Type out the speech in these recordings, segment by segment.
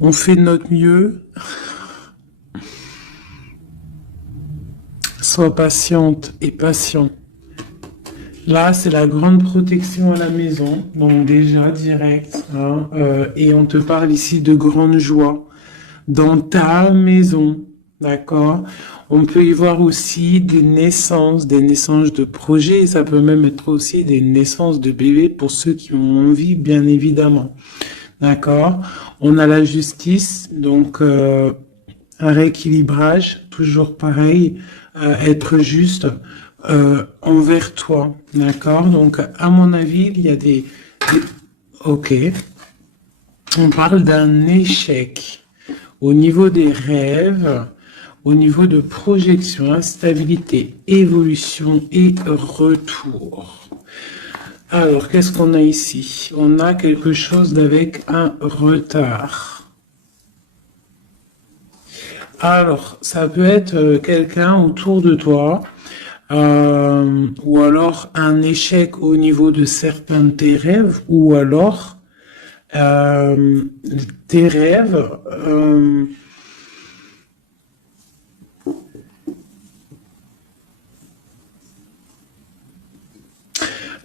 On fait de notre mieux. Sois patiente et patient. Là, c'est la grande protection à la maison, donc déjà direct, hein, et on te parle ici de grande joie dans ta maison, d'accord? On peut y voir aussi des naissances de projets, et ça peut même être aussi des naissances de bébés pour ceux qui ont envie, bien évidemment, d'accord? On a la justice, donc un rééquilibrage, toujours pareil, être juste envers toi, d'accord? Donc, à mon avis, il y a Ok, on parle d'un échec au niveau des rêves, au niveau de projection, instabilité, évolution et retour. Alors, qu'est-ce qu'on a ici? On a quelque chose d'avec un retard. Alors, ça peut être quelqu'un autour de toi, ou alors un échec au niveau de certains de tes rêves, ou alors euh, tes rêves.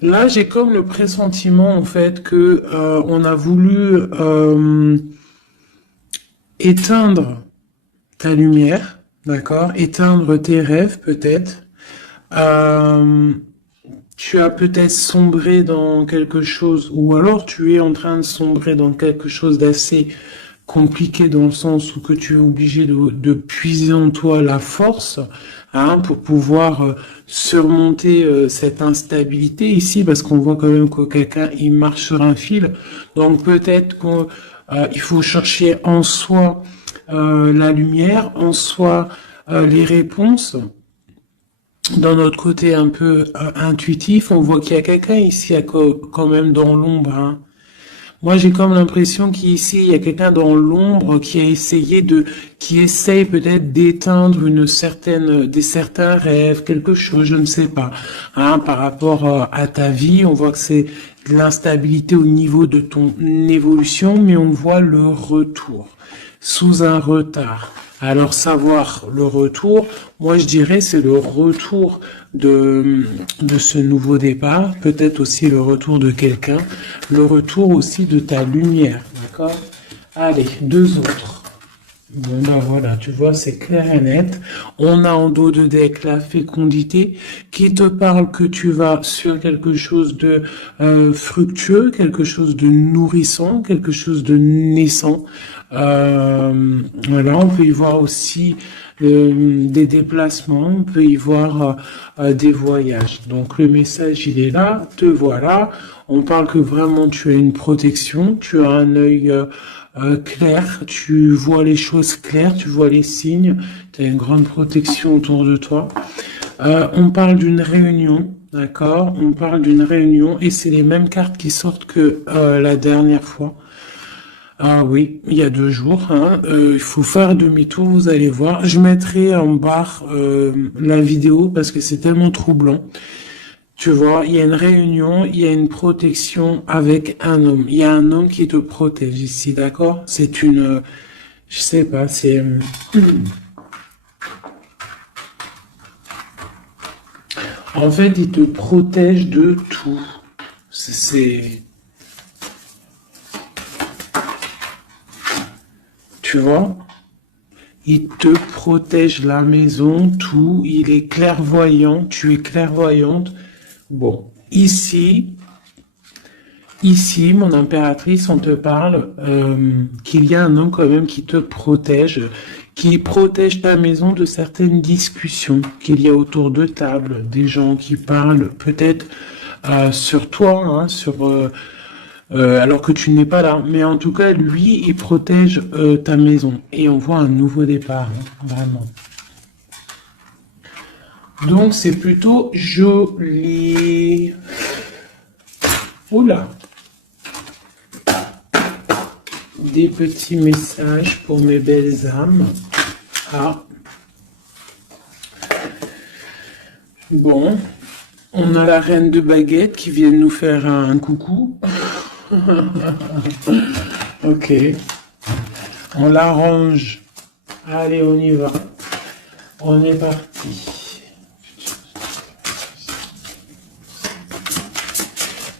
Là, j'ai comme le pressentiment en fait que on a voulu éteindre ta lumière, d'accord, éteindre tes rêves peut-être. Euh, Tu as peut-être sombré dans quelque chose, ou alors tu es en train de sombrer dans quelque chose d'assez compliqué dans le sens où que tu es obligé de puiser en toi la force, hein, pour pouvoir surmonter cette instabilité ici, parce qu'on voit quand même que quelqu'un il marche sur un fil. Donc peut-être qu'il faut chercher en soi la lumière, en soi les réponses. Dans notre côté un peu intuitif, on voit qu'il y a quelqu'un ici quand même dans l'ombre, hein. Moi, j'ai comme l'impression qu'ici, il y a quelqu'un dans l'ombre qui a essayé qui essaye peut-être d'éteindre certains rêves, quelque chose, je ne sais pas, hein, par rapport à ta vie. On voit que c'est de l'instabilité au niveau de ton évolution, mais on voit le retour sous un retard. Alors savoir le retour, moi je dirais c'est le retour de ce nouveau départ, peut-être aussi le retour de quelqu'un, le retour aussi de ta lumière, d'accord? Allez, deux autres. Bon ben voilà, tu vois, c'est clair et net. On a en dos de deck la fécondité qui te parle que tu vas sur quelque chose de fructueux, quelque chose de nourrissant, quelque chose de naissant. Voilà, on peut y voir aussi des déplacements, on peut y voir des voyages. Donc le message, il est là, te voilà. On parle que vraiment tu as une protection, tu as un œil clair, tu vois les choses claires, tu vois les signes, tu as une grande protection autour de toi. On parle d'une réunion, d'accord? On parle d'une réunion et c'est les mêmes cartes qui sortent que la dernière fois. Ah oui, il y a 2 jours, hein. Il faut faire demi-tour, vous allez voir. Je mettrai en barre la vidéo parce que c'est tellement troublant. Tu vois, il y a une réunion, il y a une protection avec un homme. Il y a un homme qui te protège ici, d'accord? Je sais pas, en fait, il te protège de tout. C'est, tu vois? Il te protège la maison, tout. Il est clairvoyant, tu es clairvoyante. Bon, ici, mon impératrice, on te parle qu'il y a un homme quand même qui te protège, qui protège ta maison de certaines discussions qu'il y a autour de table, des gens qui parlent peut-être sur toi, hein, alors que tu n'es pas là. Mais en tout cas, lui, il protège ta maison. Et on voit un nouveau départ, hein, vraiment. Donc c'est plutôt joli. Oula, des petits messages pour mes belles âmes. Ah, bon, on a la reine de baguette qui vient nous faire un coucou. Ok. On l'arrange. Allez, on y va. On est parti.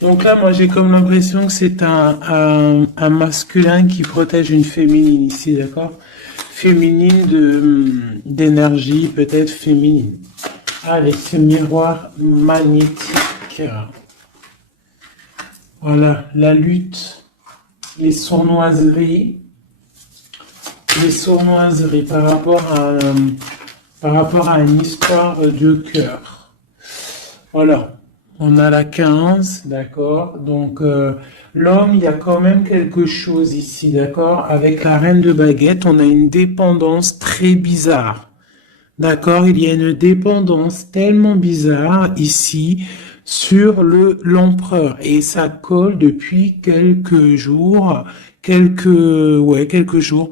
Donc là, moi, j'ai comme l'impression que c'est un masculin qui protège une féminine ici, d'accord? Féminine d'énergie, peut-être féminine. Allez, ce miroir magnétique. Voilà, la lutte, les sournoiseries par rapport à une histoire de cœur. Voilà, on a la 15, d'accord. Donc, l'homme, il y a quand même quelque chose ici, d'accord. Avec la reine de baguette, on a une dépendance très bizarre. D'accord, il y a une dépendance tellement bizarre ici sur l'empereur et ça colle depuis quelques jours, quelques jours.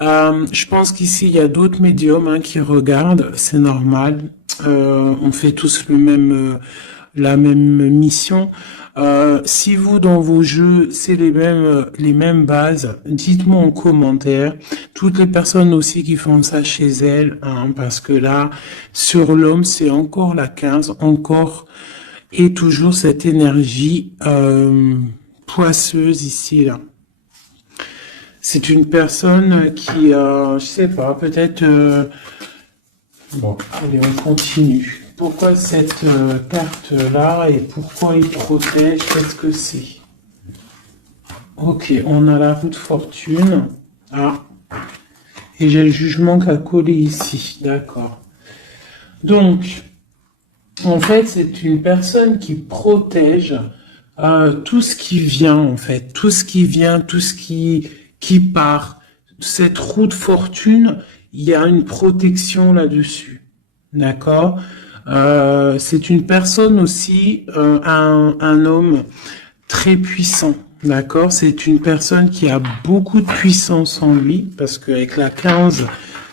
Je pense qu'ici il y a d'autres médiums hein, qui regardent, c'est normal. On fait tous la même mission. Si vous, dans vos jeux, c'est les mêmes bases, dites-moi en commentaire. Toutes les personnes aussi qui font ça chez elles, hein, parce que là, sur l'homme, c'est encore la 15, encore et toujours cette énergie poisseuse ici, là. C'est une personne qui, je sais pas, peut-être... Bon, allez, on continue. Pourquoi cette carte-là et pourquoi il protège? Qu'est-ce que c'est? Ok, on a la roue de fortune. Ah, et j'ai le jugement qui a collé ici. D'accord. Donc, en fait, c'est une personne qui protège tout ce qui vient, en fait. Tout ce qui vient, tout ce qui part. Cette roue de fortune, il y a une protection là-dessus. D'accord? C'est une personne aussi, un homme très puissant, d'accord? C'est une personne qui a beaucoup de puissance en lui, parce qu'avec la 15,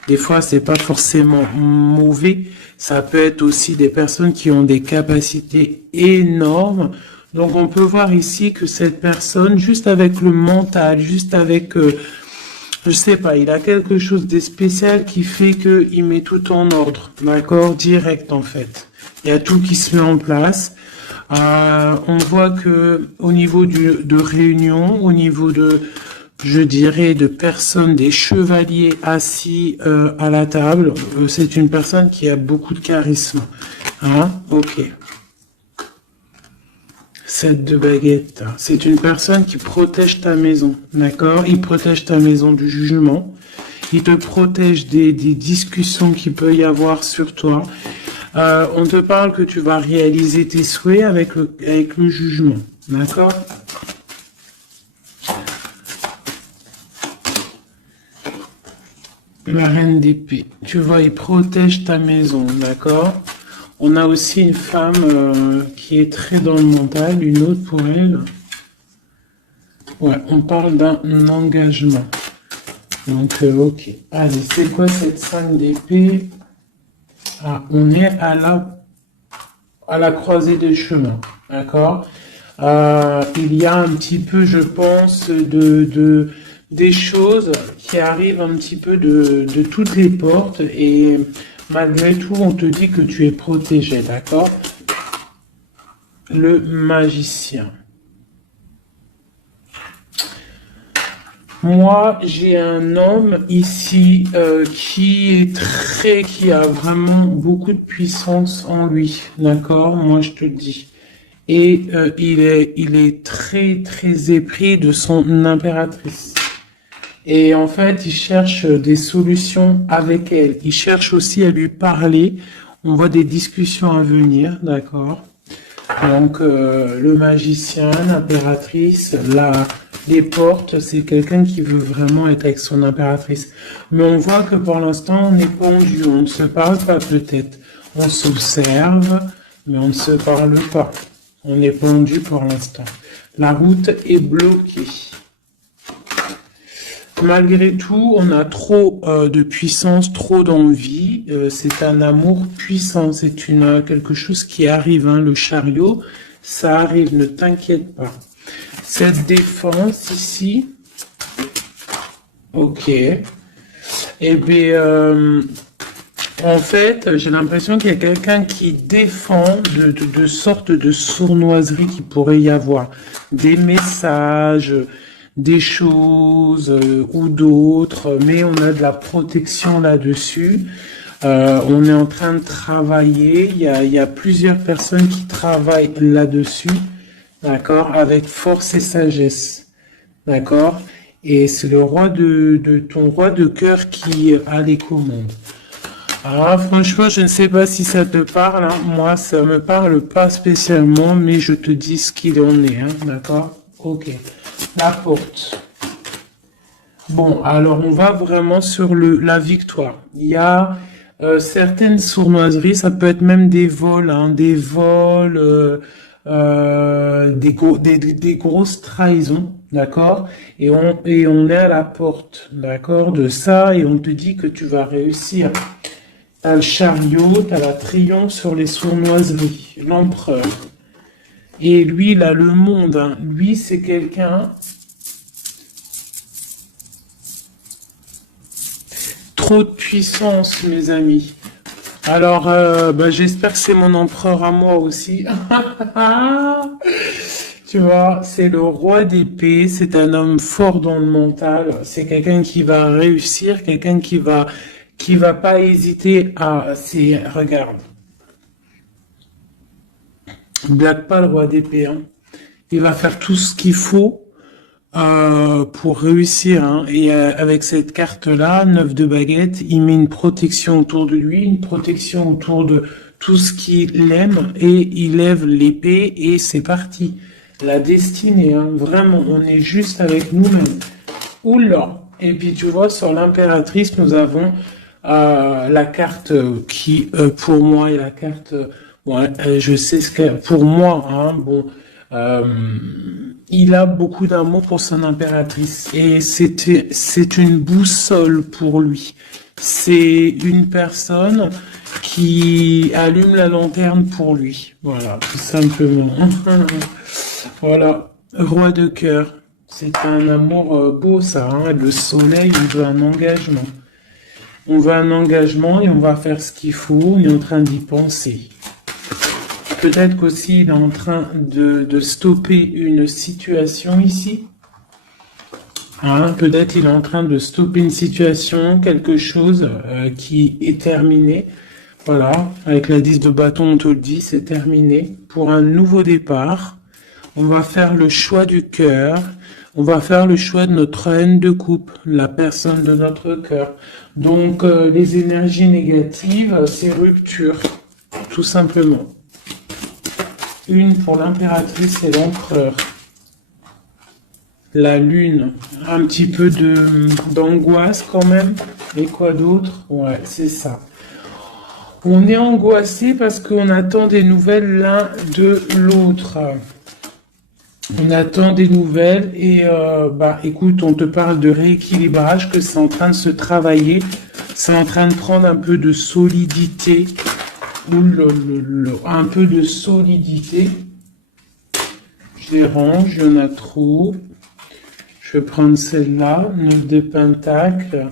des fois, c'est pas forcément mauvais. Ça peut être aussi des personnes qui ont des capacités énormes. Donc, on peut voir ici que cette personne, juste avec le mental, juste avec... je sais pas, il a quelque chose de spécial qui fait qu'il met tout en ordre, d'accord, direct en fait. Il y a tout qui se met en place. On voit que au niveau de réunion, au niveau de, je dirais, de personnes, des chevaliers assis à la table, c'est une personne qui a beaucoup de charisme. Hein, ok. 7 de baguette. C'est une personne qui protège ta maison, d'accord? Il protège ta maison du jugement. Il te protège des discussions qu'il peut y avoir sur toi. On te parle que tu vas réaliser tes souhaits avec le jugement, d'accord? La reine d'épée. Tu vois, il protège ta maison, d'accord? On a aussi une femme qui est très dans le mental, une autre pour elle. Ouais, on parle d'un engagement. Donc, ok. Allez, c'est quoi cette 5 d'épée? Ah, on est à la croisée des chemins, d'accord? Il y a un petit peu, je pense, des choses qui arrivent un petit peu de toutes les portes et... Malgré tout, on te dit que tu es protégé, d'accord? Le magicien. Moi, j'ai un homme ici qui a vraiment beaucoup de puissance en lui, d'accord? Moi, je te dis. Et il est très, très épris de son impératrice. Et en fait, il cherche des solutions avec elle. Il cherche aussi à lui parler. On voit des discussions à venir, d'accord? Donc, le magicien, l'impératrice, les portes, c'est quelqu'un qui veut vraiment être avec son impératrice. Mais on voit que pour l'instant, on est pendu. On ne se parle pas peut-être. On s'observe, mais on ne se parle pas. On est pendu pour l'instant. La route est bloquée. Malgré tout, on a trop de puissance, trop d'envie. C'est un amour puissant. C'est quelque chose qui arrive. Hein, le chariot, ça arrive. Ne t'inquiète pas. Cette défense ici, Ok. Eh bien, en fait, j'ai l'impression qu'il y a quelqu'un qui défend de sortes de sournoiseries qu'il pourrait y avoir. Des messages, des choses ou d'autres, mais on a de la protection là-dessus. On est en train de travailler. Il y a plusieurs personnes qui travaillent là-dessus, d'accord, avec force et sagesse, d'accord. Et c'est le roi de ton roi de cœur qui a les commandes. Alors franchement, je ne sais pas si ça te parle, hein. Moi, ça me parle pas spécialement, mais je te dis ce qu'il en est, hein, d'accord? Ok. La porte. Bon, alors on va vraiment sur la victoire. Il y a certaines sournoiseries, ça peut être même des vols, hein, des vols, des grosses trahisons, d'accord? Et on est à la porte, d'accord, de ça, et on te dit que tu vas réussir. T'as le chariot, t'as la triomphe sur les sournoiseries, l'empereur. Et lui, il a le monde, hein. Lui, c'est quelqu'un. Trop de puissance, mes amis. Alors, bah, j'espère que c'est mon empereur à moi aussi. Tu vois, c'est le roi d'épée, c'est un homme fort dans le mental, c'est quelqu'un qui va réussir, quelqu'un qui va pas hésiter à, regarde, blague pas le roi d'épée, hein. Il va faire tout ce qu'il faut pour réussir, hein. Et avec cette carte-là, 9 de baguette, il met une protection autour de lui, une protection autour de tout ce qu'il aime, et il lève l'épée, et c'est parti. La destinée, hein, vraiment, on est juste avec nous-mêmes. Oula! Et puis tu vois, sur l'impératrice, nous avons la carte qui, pour moi, est la carte... ouais, je sais ce que... Pour moi, hein, bon... il a beaucoup d'amour pour son impératrice et c'est une boussole pour lui. C'est une personne qui allume la lanterne pour lui. Voilà, tout simplement. Voilà, roi de cœur. C'est un amour beau, ça, hein. Le soleil, on veut un engagement. On veut un engagement et on va faire ce qu'il faut. On est en train d'y penser. Peut-être qu'aussi il est en train de stopper une situation ici. Hein, peut-être il est en train de stopper une situation, quelque chose qui est terminé. Voilà, avec la 10 de bâton, on te le dit, c'est terminé. Pour un nouveau départ, on va faire le choix du cœur. On va faire le choix de notre reine de coupe, la personne de notre cœur. Donc, les énergies négatives, c'est rupture, tout simplement. Une pour l'impératrice et l'empereur. La lune, un petit peu d'angoisse quand même. Et quoi d'autre? Ouais, c'est ça. On est angoissé parce qu'on attend des nouvelles l'un de l'autre. On attend des nouvelles et bah écoute, on te parle de rééquilibrage, que c'est en train de se travailler, c'est en train de prendre un peu de solidité, ou un peu de solidité. Je les range, il y en a trop. Je vais prendre celle-là, 9 de pentacle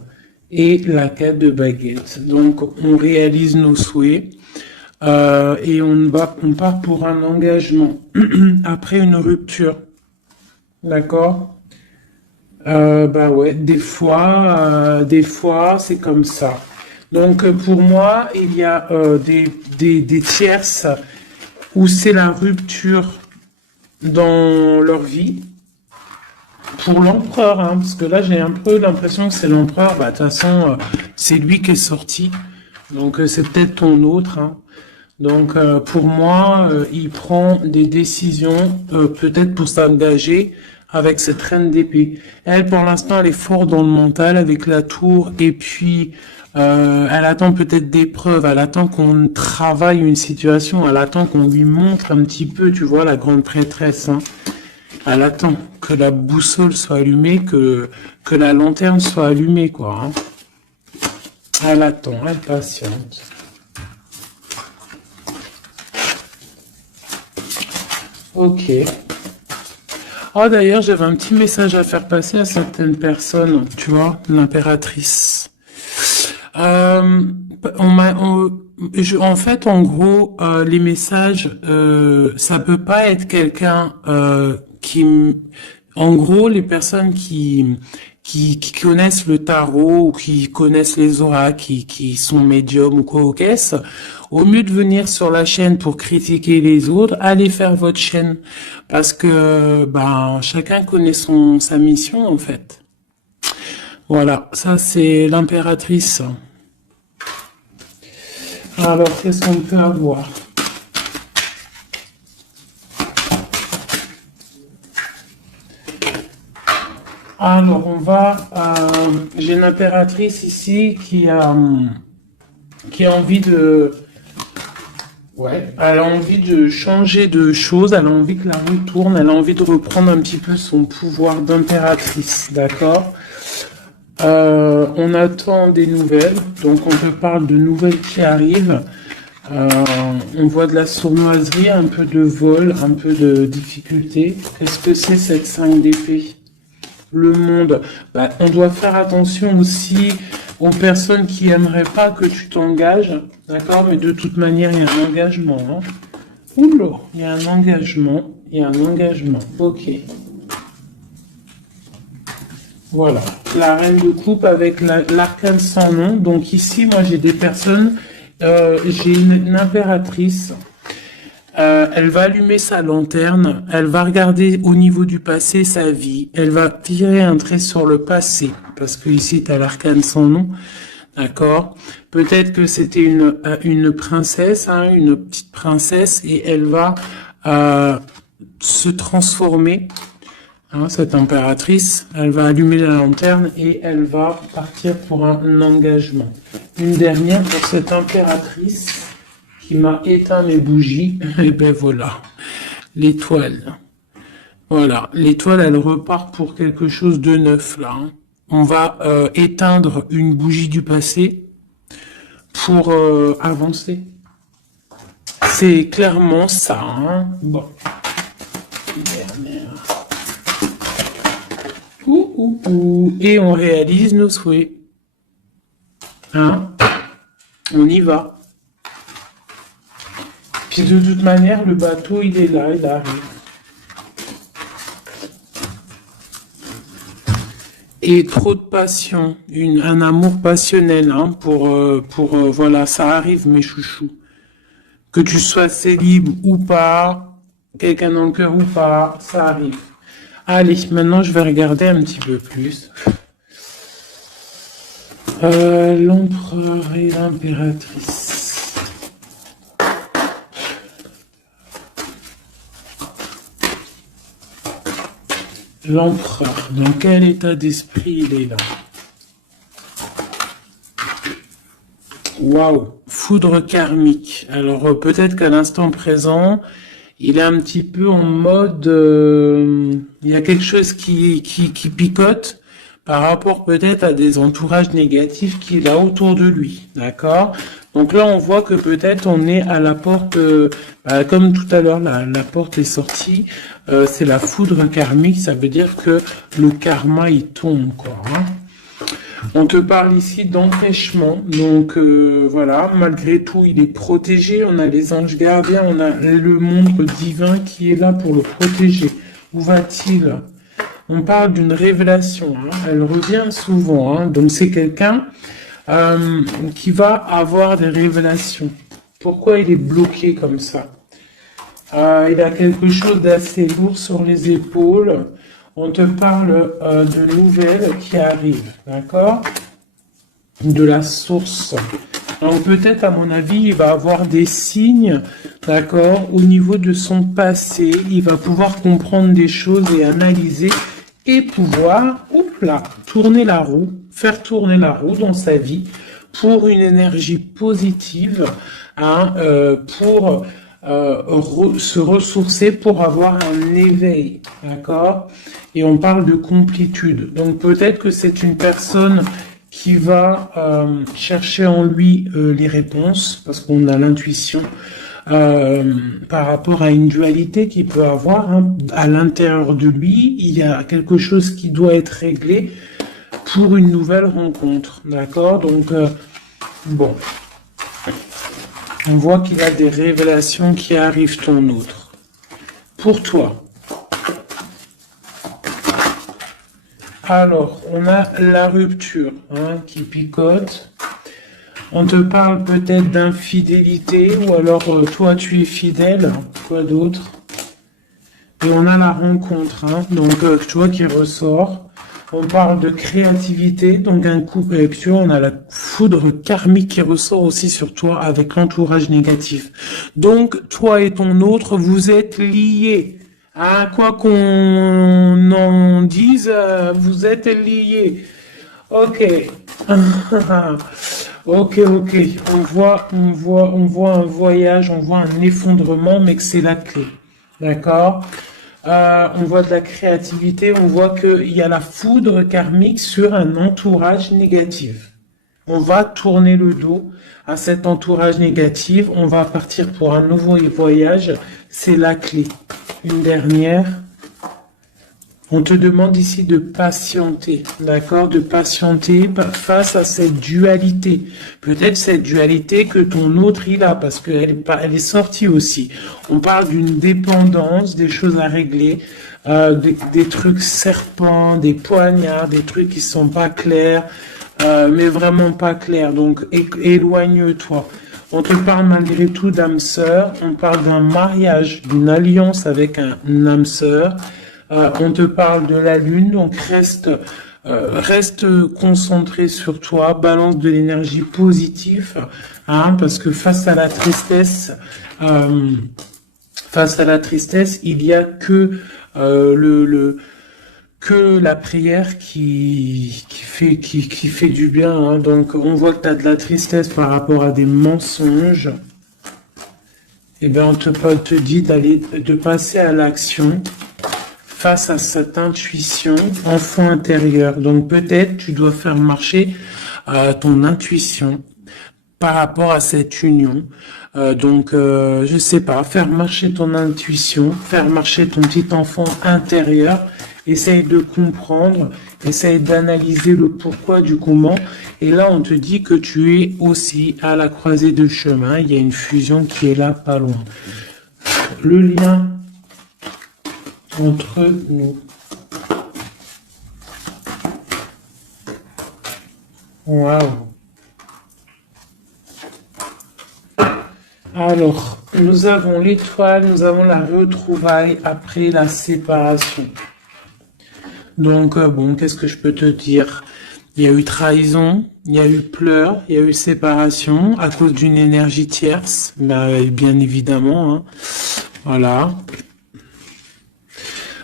et la 4 de baguette. Donc on réalise nos souhaits. Et on part pour un engagement après une rupture, d'accord? Bah ouais, des fois c'est comme ça. Donc pour moi, il y a des tierces où c'est la rupture dans leur vie. Pour l'empereur, hein, parce que là j'ai un peu l'impression que c'est l'empereur. Bah de toute façon, c'est lui qui est sorti. Donc c'est peut-être ton autre, hein. Donc pour moi, il prend des décisions peut-être pour s'engager avec cette reine d'épée. Elle, pour l'instant, elle est forte dans le mental avec la tour et puis elle attend peut-être des preuves, elle attend qu'on travaille une situation, elle attend qu'on lui montre un petit peu, tu vois, la grande prêtresse, hein. Elle attend que la boussole soit allumée, que la lanterne soit allumée, quoi, hein. Elle attend, elle patiente. Ok. Oh, d'ailleurs, j'avais un petit message à faire passer à certaines personnes, tu vois, l'impératrice. Euh, en fait, en gros, les messages, ça peut pas être quelqu'un en gros, les personnes qui connaissent le tarot ou qui connaissent les auras, qui sont médiums ou quoi au caisse, au mieux de venir sur la chaîne pour critiquer les autres, allez faire votre chaîne parce que ben chacun connaît sa mission en fait. Voilà, ça c'est l'impératrice. Alors, qu'est-ce qu'on peut avoir? Alors, j'ai une impératrice ici qui a envie de... Ouais, elle a envie de changer de choses, elle a envie que la roue tourne, elle a envie de reprendre un petit peu son pouvoir d'impératrice, d'accord? On attend des nouvelles, donc on te parle de nouvelles qui arrivent. On voit de la sournoiserie, un peu de vol, un peu de difficulté. Qu'est-ce que c'est cette 5 d'épée? Le monde. Bah, on doit faire attention aussi aux personnes qui aimeraient pas que tu t'engages, d'accord? Mais de toute manière, il y a un engagement. Hein. Oula, il y a un engagement, ok. Voilà, la reine de coupe avec l'arcane sans nom. Donc ici, moi, j'ai des personnes, j'ai une impératrice. Elle va allumer sa lanterne, elle va regarder au niveau du passé sa vie, elle va tirer un trait sur le passé, parce que ici, tu as l'arcane sans nom, d'accord? Peut-être que c'était une princesse, hein, une petite princesse, et elle va se transformer. Hein, cette impératrice, elle va allumer la lanterne et elle va partir pour un engagement. Une dernière pour cette impératrice qui m'a éteint mes bougies. Et ben voilà, l'étoile. Voilà, l'étoile, elle repart pour quelque chose de neuf là. Hein. On va éteindre une bougie du passé pour avancer. C'est clairement ça. Hein. Bon. Dernière. Et on réalise nos souhaits. Hein? On y va. Puis de toute manière, le bateau, il est là, il arrive. Et trop de passion, un amour passionnel, hein, voilà, ça arrive, mes chouchous. Que tu sois célib ou pas, quelqu'un dans le cœur ou pas, ça arrive. Allez, maintenant je vais regarder un petit peu plus. L'empereur et l'impératrice. L'empereur, dans quel état d'esprit il est là? Waouh, foudre karmique. Alors peut-être qu'à l'instant présent, il est un petit peu en mode, il y a quelque chose qui picote par rapport peut-être à des entourages négatifs qu'il a autour de lui, d'accord? Donc là, on voit que peut-être on est à la porte, comme tout à l'heure, la porte est sortie, c'est la foudre karmique, ça veut dire que le karma, il tombe, quoi. Hein. On te parle ici d'empêchement, donc voilà, malgré tout, il est protégé, on a les anges gardiens, on a le monde divin qui est là pour le protéger. Où va-t-il? On parle d'une révélation, hein. Elle revient souvent, hein. Donc c'est quelqu'un qui va avoir des révélations. Pourquoi il est bloqué comme ça? Il a quelque chose d'assez lourd sur les épaules. On te parle de nouvelles qui arrivent, d'accord? De la source. Donc peut-être, à mon avis, il va avoir des signes, d'accord, au niveau de son passé. Il va pouvoir comprendre des choses et analyser et pouvoir, tourner la roue, faire tourner la roue dans sa vie pour une énergie positive, hein, pour se ressourcer, pour avoir un éveil, d'accord? Et on parle de complétude. Donc peut-être que c'est une personne qui va chercher en lui les réponses, parce qu'on a l'intuition. par rapport à une dualité qu'il peut avoir, hein. À l'intérieur de lui, il y a quelque chose qui doit être réglé pour une nouvelle rencontre, d'accord? Donc, bon, on voit qu'il y a des révélations qui arrivent ton autre. Pour toi. Alors, on a la rupture, hein, qui picote. On te parle peut-être d'infidélité, ou alors toi tu es fidèle, quoi d'autre? Et on a la rencontre, hein, donc tu vois qui ressort. On parle de créativité, donc un couple avec toi, on a la foudre karmique qui ressort aussi sur toi avec l'entourage négatif. Donc toi et ton autre, vous êtes liés. À quoi qu'on en dise, vous êtes liés. Ok. Ok, ok. On voit un voyage, on voit un effondrement, mais que c'est la clé. D'accord? On voit de la créativité, on voit qu'il y a la foudre karmique sur un entourage négatif. On va tourner le dos à cet entourage négatif, on va partir pour un nouveau voyage, c'est la clé. Une dernière. On te demande ici de patienter, d'accord? De patienter face à cette dualité. Peut-être cette dualité que ton autre il a, parce qu'elle est sortie aussi. On parle d'une dépendance, des choses à régler, des trucs serpents, des poignards, des trucs qui sont pas clairs, mais vraiment pas clairs. Donc éloigne-toi. On te parle malgré tout d'âme sœur, on parle d'un mariage, d'une alliance avec un âme sœur. On te parle de la lune, donc reste concentré sur toi, balance de l'énergie positive, hein, parce que face à la tristesse, il y a que que la prière qui fait du bien, hein. Donc on voit que tu as de la tristesse par rapport à des mensonges. Et bien on te dit de passer à l'action face à cette intuition enfant intérieur. Donc peut-être tu dois faire marcher ton intuition par rapport à cette union. Je sais pas, faire marcher ton intuition, faire marcher ton petit enfant intérieur. Essaye de comprendre, essaye d'analyser le pourquoi du comment. Et là, on te dit que tu es aussi à la croisée de chemin. Il y a une fusion qui est là, pas loin. Le lien entre nous. Waouh. Alors, nous avons l'étoile, nous avons la retrouvaille après la séparation. Donc, bon, qu'est-ce que je peux te dire? Il y a eu trahison, il y a eu pleurs, il y a eu séparation à cause d'une énergie tierce, bien évidemment, hein. Voilà.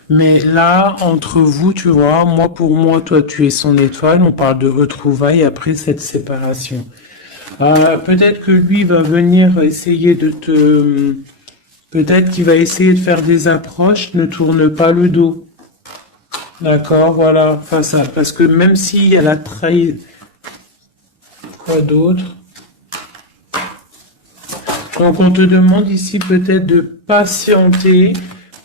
Mais là, entre vous, tu vois, moi pour moi, toi tu es son étoile, on parle de retrouvailles après cette séparation. Peut-être que lui va venir essayer de te... Peut-être qu'il va essayer de faire des approches, ne tourne pas le dos. D'accord, voilà, face à... Parce que même s'il y a la trahison... Quoi d'autre? Donc on te demande ici peut-être de patienter,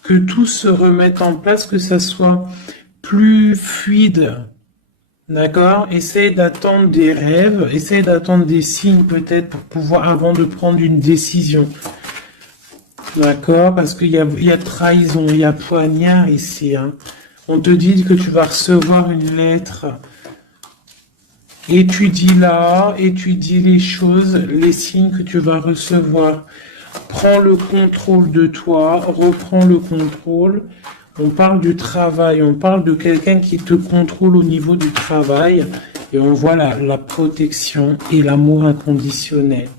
que tout se remette en place, que ça soit plus fluide. D'accord? Essaye d'attendre des rêves, essaye d'attendre des signes peut-être pour pouvoir, avant de prendre une décision. D'accord? Parce qu'il y a trahison, il y a poignard ici, hein. On te dit que tu vas recevoir une lettre. Étudie-la, étudie les choses, les signes que tu vas recevoir. Prends le contrôle de toi, reprends le contrôle. On parle du travail, on parle de quelqu'un qui te contrôle au niveau du travail. Et on voit la protection et l'amour inconditionnel.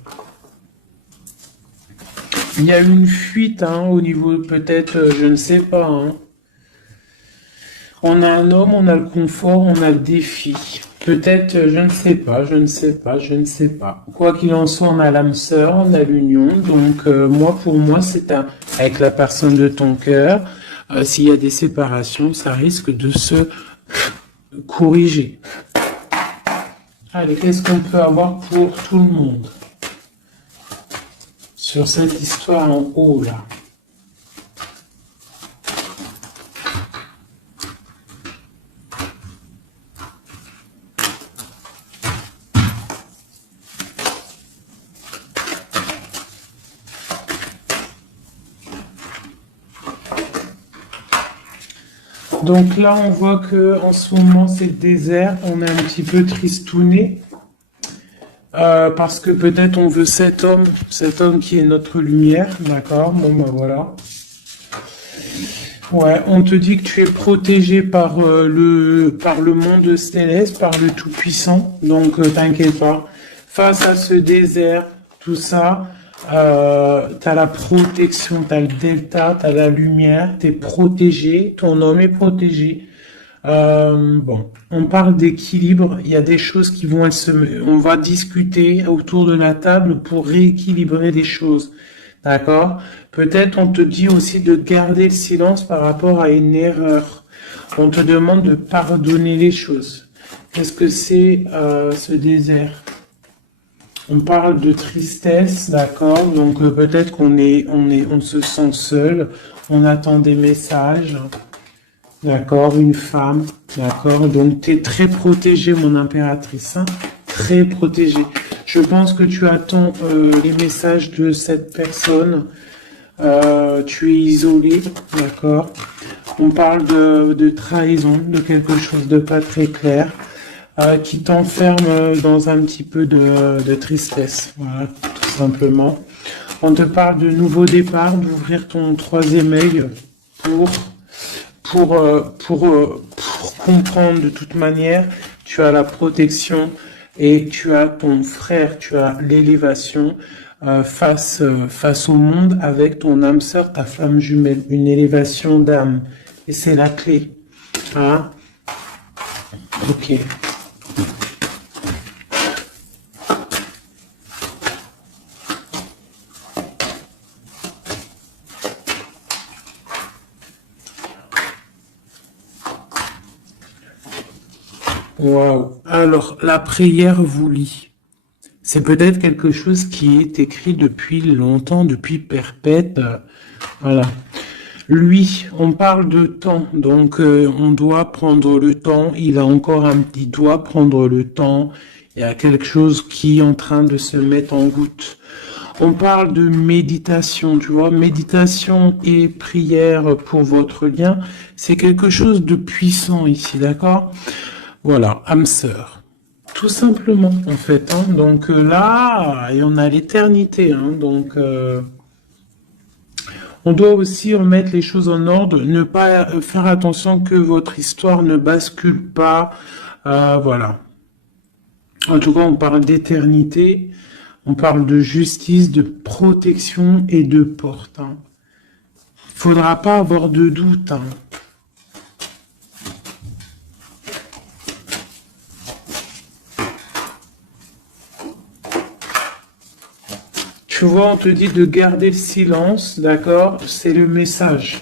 Il y a une fuite, hein, au niveau peut-être, je ne sais pas, hein. On a un homme, on a le confort, on a le défi. Peut-être, je ne sais pas, je ne sais pas, je ne sais pas. Quoi qu'il en soit, on a l'âme sœur, on a l'union. Donc, pour moi, c'est avec la personne de ton cœur. S'il y a des séparations, ça risque de se corriger. Allez, qu'est-ce qu'on peut avoir pour tout le monde? sur cette histoire en haut, là. Donc là, on voit que en ce moment, c'est le désert. On est un petit peu tristouné parce que peut-être on veut cet homme qui est notre lumière, d'accord? Bon, ben voilà. Ouais, on te dit que tu es protégé par le monde céleste, par le Tout-Puissant. Donc, t'inquiète pas. Face à ce désert, tout ça, t'as la protection, t'as le delta, t'as la lumière, t'es protégé, ton homme est protégé. Bon, on parle d'équilibre. Il y a des choses qui vont on va discuter autour de la table pour rééquilibrer les choses. D'accord? Peut-être on te dit aussi de garder le silence par rapport à une erreur. On te demande de pardonner les choses. Qu'est-ce que c'est ce désert? On parle de tristesse, d'accord? Donc peut-être on se sent seul. On attend des messages. D'accord, une femme, d'accord. Donc, tu es très protégée, mon impératrice, hein, très protégée. Je pense que tu attends les messages de cette personne. Tu es isolé, d'accord. On parle de trahison, de quelque chose de pas très clair, qui t'enferme dans un petit peu de tristesse, voilà, tout simplement. On te parle de nouveau départ, d'ouvrir ton troisième œil pour comprendre de toute manière, tu as la protection et tu as ton frère, tu as l'élévation face au monde avec ton âme sœur, ta flamme jumelle, une élévation d'âme. Et c'est la clé. Hein? Ok. Waouh. Alors, la prière vous lie. C'est peut-être quelque chose qui est écrit depuis longtemps, depuis perpète. Voilà. Lui, on parle de temps, donc on doit prendre le temps. Il doit prendre le temps. Il y a quelque chose qui est en train de se mettre en route. On parle de méditation, tu vois, méditation et prière pour votre lien, c'est quelque chose de puissant ici, d'accord? Voilà, âme sœur. Tout simplement, en fait. Hein. Donc là, et on a l'éternité. Hein. Donc, on doit aussi remettre les choses en ordre, ne pas faire attention que votre histoire ne bascule pas. Voilà. En tout cas, on parle d'éternité, on parle de justice, de protection et de porte. Hein. Faudra pas avoir de doute. Hein. Tu vois, on te dit de garder le silence, d'accord? C'est le message.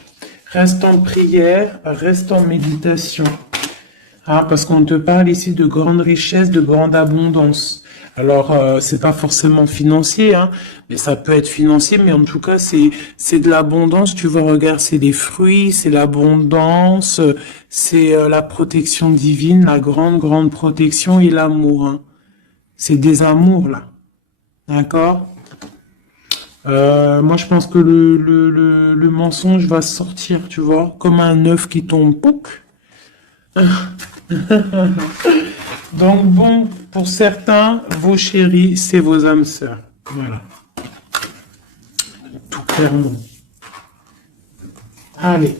Reste en prière, reste en méditation. Ah, parce qu'on te parle ici de grande richesse, de grande abondance. Alors, c'est pas forcément financier, hein, mais ça peut être financier, mais en tout cas, c'est de l'abondance. Tu vois, regarde, c'est des fruits, c'est l'abondance, c'est la protection divine, la grande, grande protection et l'amour. Hein. C'est des amours, là. D'accord? Moi, je pense que le mensonge va sortir, tu vois, comme un œuf qui tombe. Pouc. Donc bon, pour certains, vos chéris, c'est vos âmes sœurs. Voilà. Tout clairement. Allez,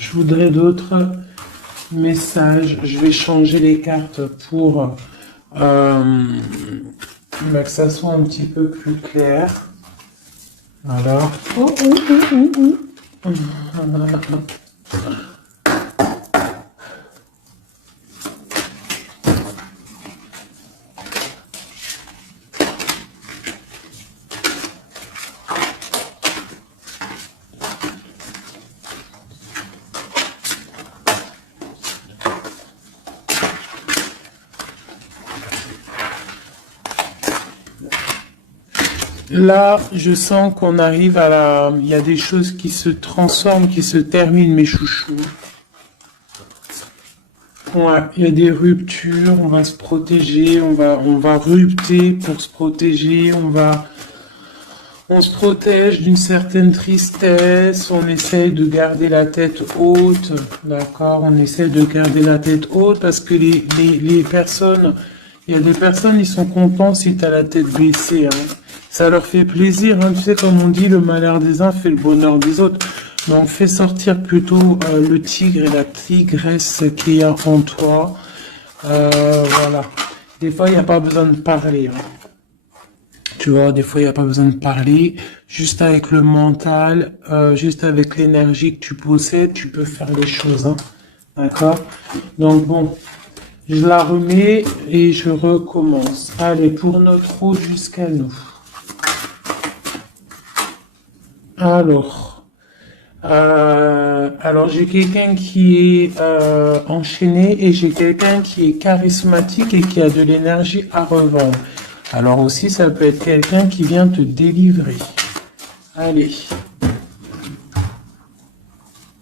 je voudrais d'autres messages. Je vais changer les cartes pour que ça soit un petit peu plus clair. Alors. Là, je sens qu'on arrive à la... Il y a des choses qui se transforment, qui se terminent, mes chouchous. Ouais, il y a des ruptures, on va se protéger, on va rupter pour se protéger, on se protège d'une certaine tristesse, on essaye de garder la tête haute, d'accord? On essaye de garder la tête haute parce que les personnes, il y a des personnes, ils sont contents si tu as la tête baissée, hein. Ça leur fait plaisir, hein. Tu sais, comme on dit, le malheur des uns fait le bonheur des autres. Donc, fais sortir plutôt le tigre et la tigresse qui est en toi. Voilà. Des fois, il n'y a pas besoin de parler, hein. Tu vois, des fois, il n'y a pas besoin de parler. Juste avec le mental, juste avec l'énergie que tu possèdes, tu peux faire les choses, hein. D'accord? Donc, bon, je la remets et je recommence. Allez, pour notre route jusqu'à nous. Alors j'ai quelqu'un qui est enchaîné et j'ai quelqu'un qui est charismatique et qui a de l'énergie à revendre. Alors aussi, ça peut être quelqu'un qui vient te délivrer. Allez.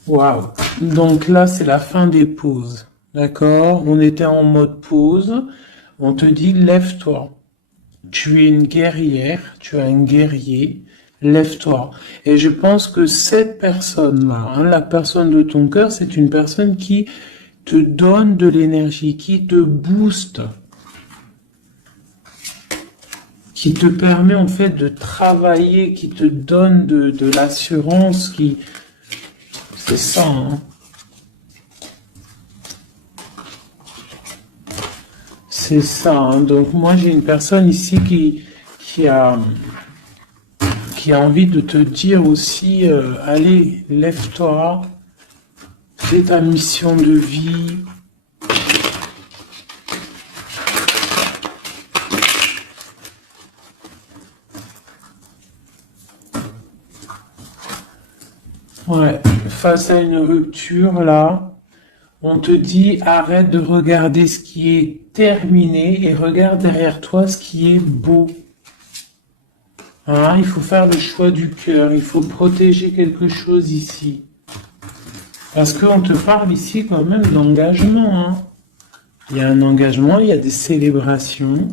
Waouh. Donc là, c'est la fin des pauses. D'accord? On était en mode pause. On te dit, lève-toi. Tu es une guerrière, tu es un guerrier. Lève-toi. Et je pense que cette personne-là, hein, la personne de ton cœur, c'est une personne qui te donne de l'énergie, qui te booste, qui te permet en fait de travailler, qui te donne de l'assurance, qui... C'est ça, hein. C'est ça, hein. Donc moi j'ai une personne ici qui a envie de te dire aussi, allez, lève-toi, fais ta mission de vie. Ouais, face à une rupture, là, on te dit, arrête de regarder ce qui est terminé et regarde derrière toi ce qui est beau. Hein, il faut faire le choix du cœur, il faut protéger quelque chose ici. Parce qu'on te parle ici quand même d'engagement, hein. Il y a un engagement, il y a des célébrations.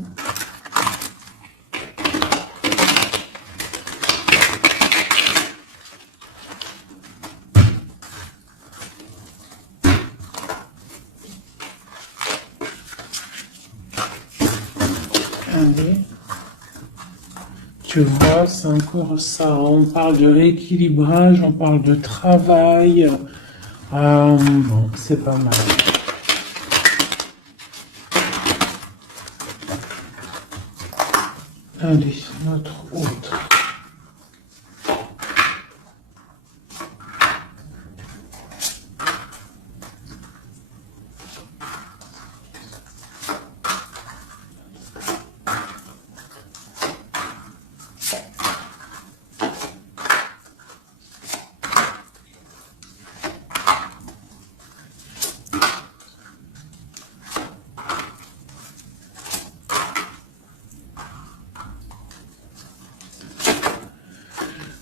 Allez. Tu vois, c'est encore ça. On parle de rééquilibrage, on parle de travail. Bon, c'est pas mal. Allez, notre autre.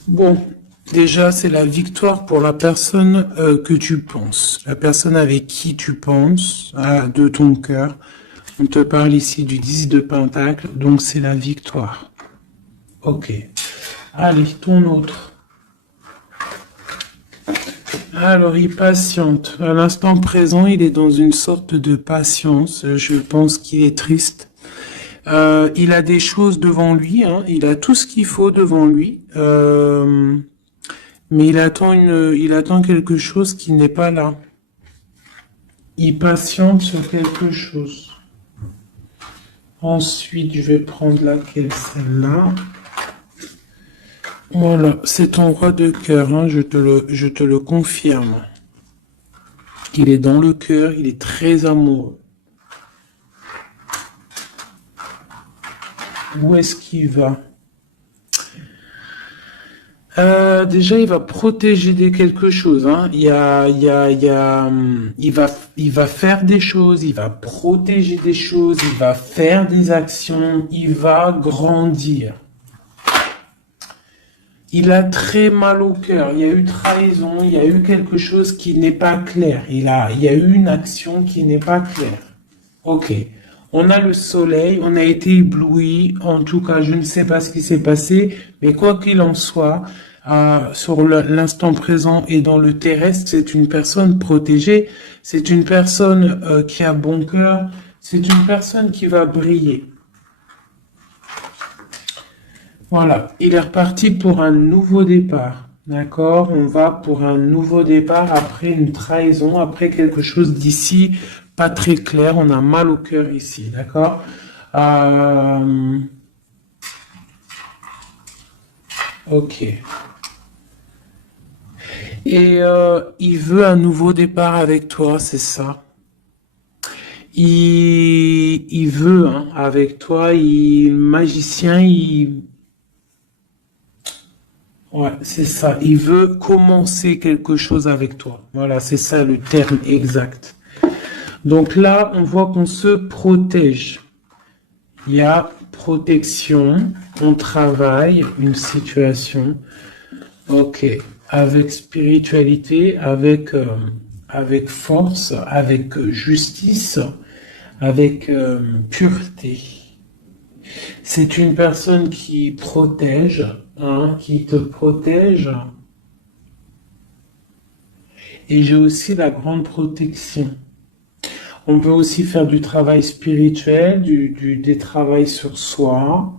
Bon, déjà, c'est la victoire pour la personne que tu penses, la personne avec qui tu penses, de ton cœur. On te parle ici du 10 de Pentacle, donc c'est la victoire. Ok. Allez, ton autre. Alors, il patiente. À l'instant présent, il est dans une sorte de patience. Je pense qu'il est triste. Il a des choses devant lui, hein. Il a tout ce qu'il faut devant lui, mais il attend quelque chose qui n'est pas là. Il patiente sur quelque chose. Ensuite, je vais prendre laquelle, celle-là. Voilà, c'est ton roi de cœur, hein, je te le confirme. Il est dans le cœur, il est très amoureux. Où est-ce qu'il va? Déjà, il va protéger quelque chose, hein. Il va faire des choses, il va protéger des choses, il va faire des actions, il va grandir. Il a très mal au cœur. Il y a eu trahison, il y a eu quelque chose qui n'est pas clair. Il y a eu une action qui n'est pas claire. Ok. On a le soleil, on a été ébloui. En tout cas, je ne sais pas ce qui s'est passé, mais quoi qu'il en soit, sur l'instant présent et dans le terrestre, c'est une personne protégée. C'est une personne qui a bon cœur. C'est une personne qui va briller. Voilà, il est reparti pour un nouveau départ. D'accord? On va pour un nouveau départ après une trahison, après quelque chose d'ici pas très clair. On a mal au cœur ici. D'accord? Ok. Et il veut un nouveau départ avec toi, c'est ça? Il veut hein, avec toi, magicien, ouais, c'est ça. Il veut commencer quelque chose avec toi. Voilà, c'est ça le terme exact. Donc là, on voit qu'on se protège. Il y a protection, on travaille une situation. Ok, avec spiritualité, avec force, avec justice, avec pureté. C'est une personne qui protège, hein, qui te protège. Et j'ai aussi la grande protection. On peut aussi faire du travail spirituel, des travails sur soi.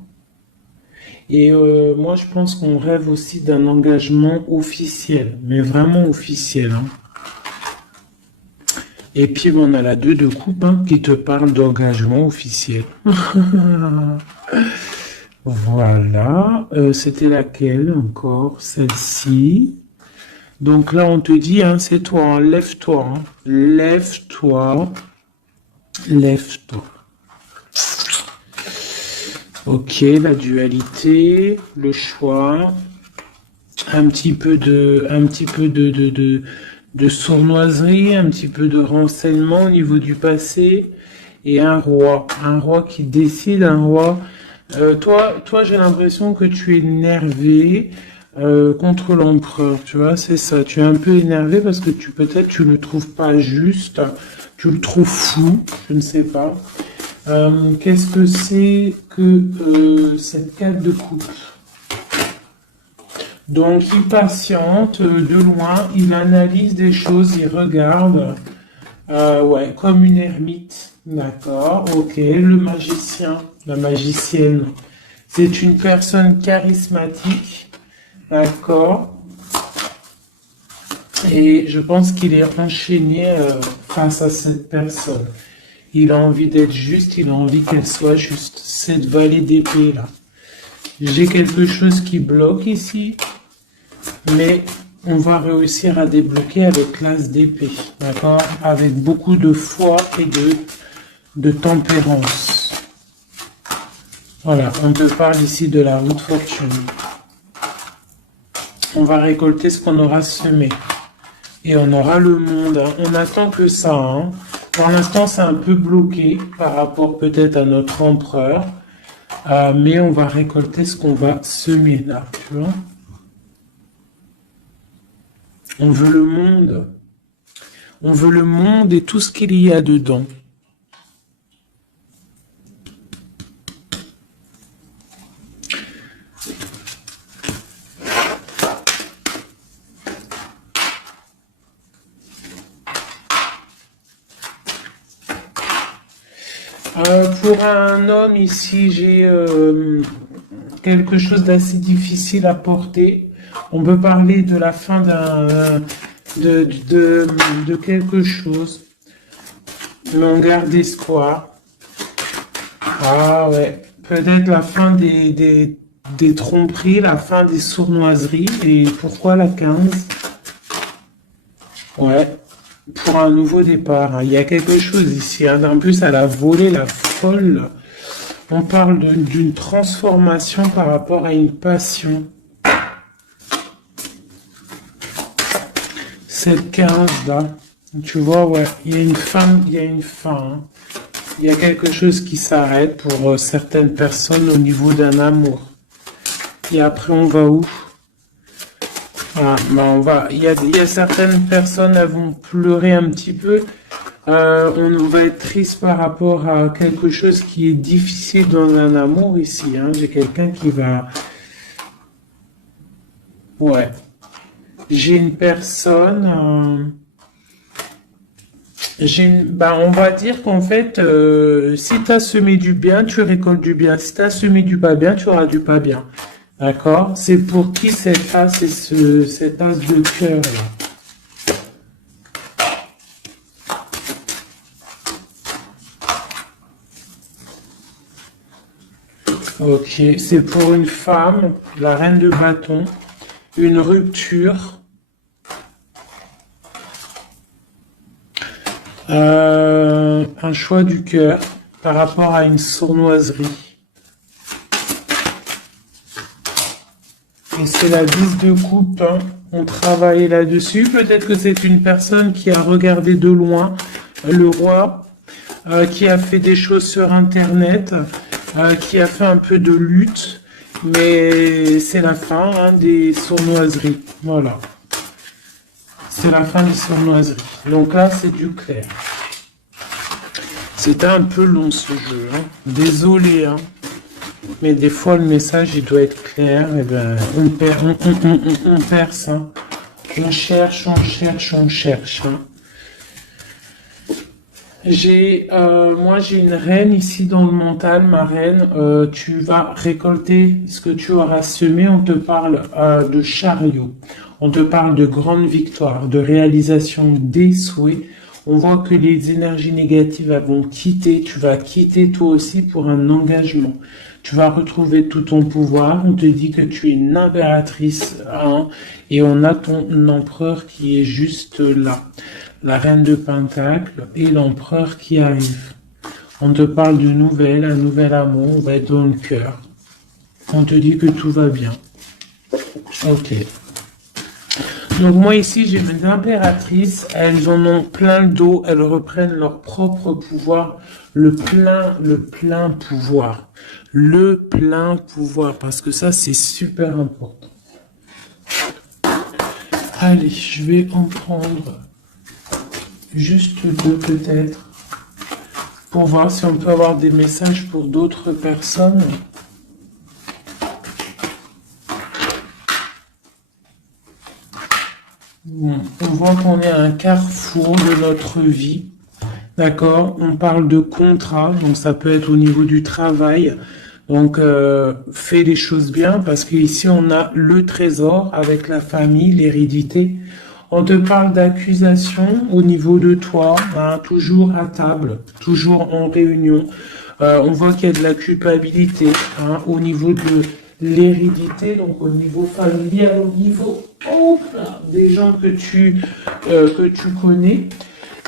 Et moi, je pense qu'on rêve aussi d'un engagement officiel, mais vraiment officiel. Hein. Et puis, on a la 2 de coupe hein, qui te parle d'engagement officiel. Voilà. C'était laquelle encore? Celle-ci. Donc là, on te dit, hein, c'est toi, hein, lève-toi. Hein. Lève-toi. Lève-toi. Ok, la dualité, le choix, un petit peu de sournoiserie, un petit peu de renseignement au niveau du passé, et un roi qui décide, un roi. Toi, j'ai l'impression que tu es énervé contre l'empereur, tu vois, c'est ça. Tu es un peu énervé parce que peut-être tu le trouves pas juste, tu le trouves fou, je ne sais pas. Qu'est-ce que c'est que cette 4 de coupe? Donc, il patiente de loin, il analyse des choses, il regarde, ouais, comme une ermite, d'accord, ok, le magicien, la magicienne, c'est une personne charismatique, d'accord, et je pense qu'il est enchaîné face à cette personne. Il a envie d'être juste, il a envie qu'elle soit juste. Cette vallée d'épée là. J'ai quelque chose qui bloque ici, mais on va réussir à débloquer avec l'as d'épée, d'accord? Avec beaucoup de foi et de tempérance. Voilà, on te parle ici de la route fortune. On va récolter ce qu'on aura semé. Et on aura le monde. Hein. On attend que ça. Hein. Pour l'instant, c'est un peu bloqué par rapport peut-être à notre empereur. Mais on va récolter ce qu'on va semer là, tu vois. On veut le monde. On veut le monde et tout ce qu'il y a dedans. Pour un homme ici, j'ai quelque chose d'assez difficile à porter. On peut parler de la fin de quelque chose, mais on garde espoir. Ah ouais, peut-être la fin des tromperies, la fin des sournoiseries. Et pourquoi la 15? Ouais, pour un nouveau départ. Hein. Il y a quelque chose ici. Hein. En plus, elle a volé la folle. On parle d'une transformation par rapport à une passion. Cette 15 là, tu vois, ouais, il y a une fin, il y a une fin. Hein. Il y a quelque chose qui s'arrête pour certaines personnes au niveau d'un amour. Et après, on va où? Ah, ben il y a certaines personnes, elles vont pleurer un petit peu. On va être triste par rapport à quelque chose qui est difficile dans un amour ici, hein. J'ai quelqu'un qui va, ouais. J'ai une personne, on va dire qu'en fait, si tu as semé du bien, tu récoltes du bien. Si tu as semé du pas bien, tu auras du pas bien. D'accord? C'est pour qui cet as et cet as de cœur là? Ok, c'est pour une femme, la reine de bâton, une rupture, un choix du cœur par rapport à une sournoiserie. Et c'est la 10 de coupe, hein. On travaille là-dessus. Peut-être que c'est une personne qui a regardé de loin le roi, qui a fait des choses sur Internet, qui a fait un peu de lutte, mais c'est la fin, hein, des sournoiseries. Voilà, c'est la fin des sournoiseries. Donc là, c'est du clair. C'était un peu long ce jeu, hein. Désolé, hein. Mais des fois, le message, il doit être clair. Et ben, on perce, hein. On cherche, on cherche, on cherche, hein. Moi, j'ai une reine ici dans le mental, ma reine. Tu vas récolter ce que tu auras semé. On te parle de chariot. On te parle de grande victoire, de réalisation des souhaits. On voit que les énergies négatives elles vont quitter. Tu vas quitter toi aussi pour un engagement. Tu vas retrouver tout ton pouvoir. On te dit que tu es une impératrice, hein, et on a ton empereur qui est juste là. La reine de Pentacle et l'empereur qui arrive. On te parle d'une nouvelle, un nouvel amour, on va être dans le cœur. On te dit que tout va bien. Ok. Donc moi ici j'ai mes impératrices, elles en ont plein le dos, elles reprennent leur propre pouvoir, le plein pouvoir. Le plein pouvoir, parce que ça c'est super important. Allez, je vais en prendre juste deux peut-être, pour voir si on peut avoir des messages pour d'autres personnes. Bon, on voit qu'on est à un carrefour de notre vie. D'accord? On parle de contrat, donc ça peut être au niveau du travail. Donc, fais les choses bien parce qu'ici, on a le trésor avec la famille, l'hérédité. On te parle d'accusation au niveau de toi, hein, toujours à table, toujours en réunion. On voit qu'il y a de la culpabilité, hein, au niveau de l'hérédité, donc au niveau familial, au niveau des gens que tu connais.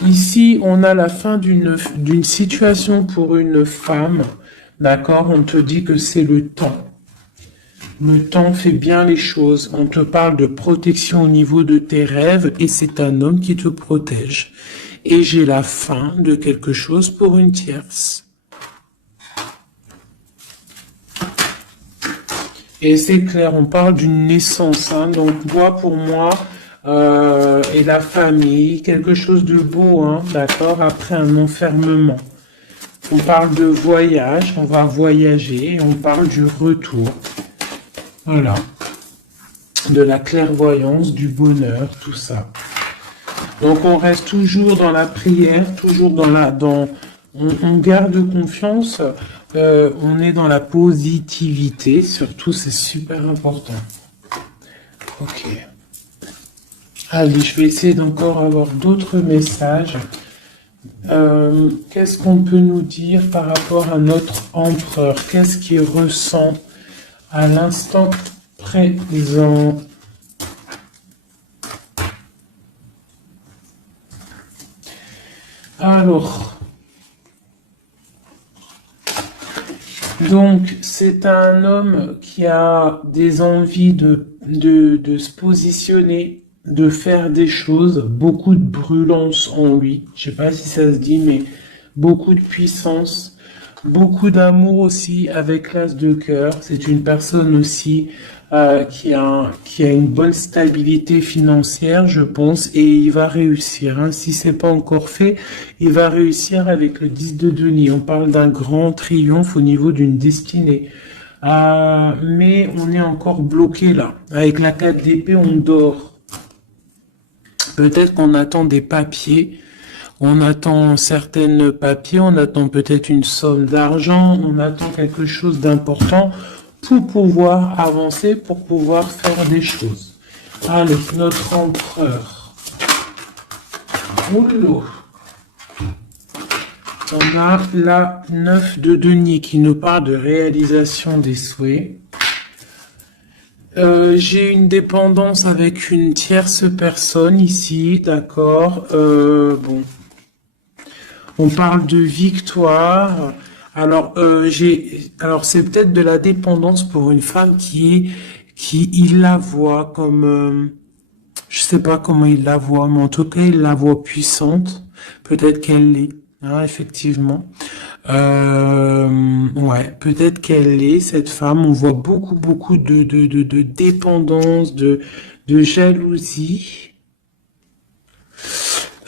Ici, on a la fin d'une situation pour une femme. D'accord? On te dit que c'est le temps. Le temps fait bien les choses. On te parle de protection au niveau de tes rêves et c'est un homme qui te protège. Et j'ai la fin de quelque chose pour une tierce. Et c'est clair, on parle d'une naissance, hein. Donc moi, pour moi, et la famille, quelque chose de beau, hein, d'accord, après un enfermement. On parle de voyage, on va voyager, on parle du retour. Voilà. De la clairvoyance, du bonheur, tout ça. Donc on reste toujours dans la prière, toujours on garde confiance, on est dans la positivité, surtout c'est super important. Ok. Allez, je vais essayer d'encore avoir d'autres messages. Qu'est-ce qu'on peut nous dire par rapport à notre empereur? Qu'est-ce qu'il ressent à l'instant présent? Alors, donc c'est un homme qui a des envies de se positionner, de faire des choses, beaucoup de brûlance en lui. Je sais pas si ça se dit, mais beaucoup de puissance. Beaucoup d'amour aussi avec l'as de cœur. C'est une personne aussi qui a une bonne stabilité financière, je pense, et il va réussir. Hein. Si c'est pas encore fait, il va réussir avec le 10 de denier. On parle d'un grand triomphe au niveau d'une destinée. Mais on est encore bloqué là. Avec la 4 d'épée, on dort. Peut-être qu'on attend des papiers. On attend certains papiers, on attend peut-être une somme d'argent, on attend quelque chose d'important pour pouvoir avancer, pour pouvoir faire des choses. Allez, notre empereur. Oulou. On a la 9 de denier qui nous parle de réalisation des souhaits. J'ai une dépendance avec une tierce personne ici, d'accord. Bon. On parle de victoire. Alors, c'est peut-être de la dépendance pour une femme il la voit comme, je sais pas comment il la voit, mais en tout cas, il la voit puissante. Peut-être qu'elle l'est, hein, effectivement. Ouais, peut-être qu'elle l'est, cette femme. On voit beaucoup de dépendance, de jalousie.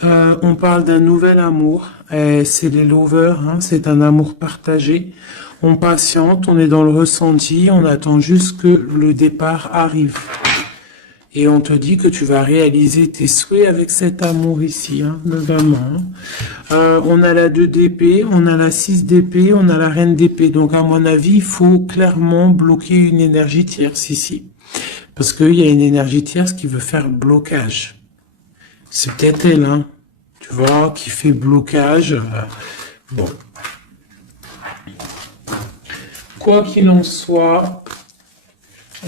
On parle d'un nouvel amour, c'est les lovers, hein, c'est un amour partagé. On patiente, on est dans le ressenti, on attend juste que le départ arrive. Et on te dit que tu vas réaliser tes souhaits avec cet amour ici, hein, notamment. Hein. On a la 2 d'épée, on a la 6 d'épée, on a la reine d'épée. Donc à mon avis, il faut clairement bloquer une énergie tierce ici. Parce qu'il y a une énergie tierce qui veut faire blocage. C'est peut-être elle, hein, tu vois, qui fait blocage. Bon. Quoi qu'il en soit,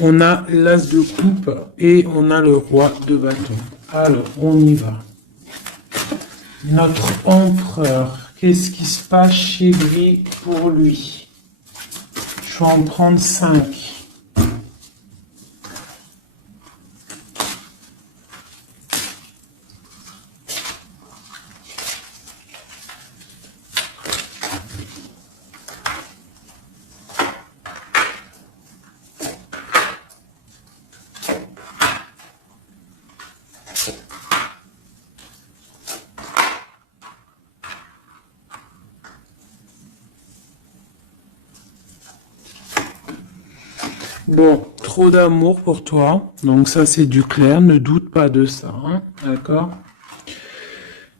on a l'as de coupe et on a le roi de bâton. Alors, on y va. Notre empereur, qu'est-ce qui se passe chez lui pour lui? Je vais en prendre 5. Bon, trop d'amour pour toi. Donc ça, c'est du clair. Ne doute pas de ça. Hein, d'accord?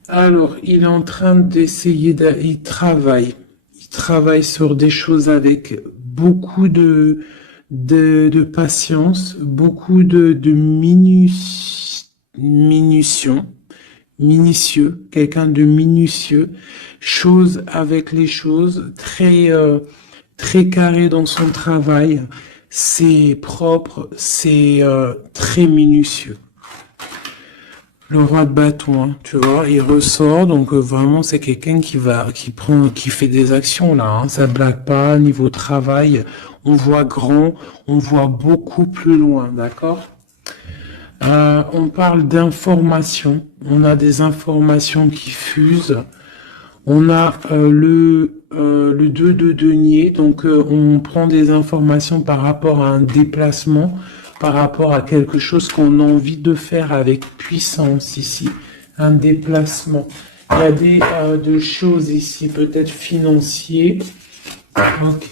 Alors, il est en train d'essayer il travaille. Il travaille sur des choses avec beaucoup de patience, beaucoup de minutieux, quelqu'un de minutieux, chose avec les choses, très carré dans son travail. C'est propre, c'est très minutieux. Le roi de bâton, hein, tu vois, il ressort, donc vraiment c'est quelqu'un qui fait des actions là, hein, ça blague pas. Niveau travail, on voit grand, on voit beaucoup plus loin, d'accord? On parle d'informations, on a des informations qui fusent. On a le 2 de denier, donc on prend des informations par rapport à un déplacement, par rapport à quelque chose qu'on a envie de faire avec puissance ici, un déplacement. Il y a des choses ici, peut-être financiers. Ok.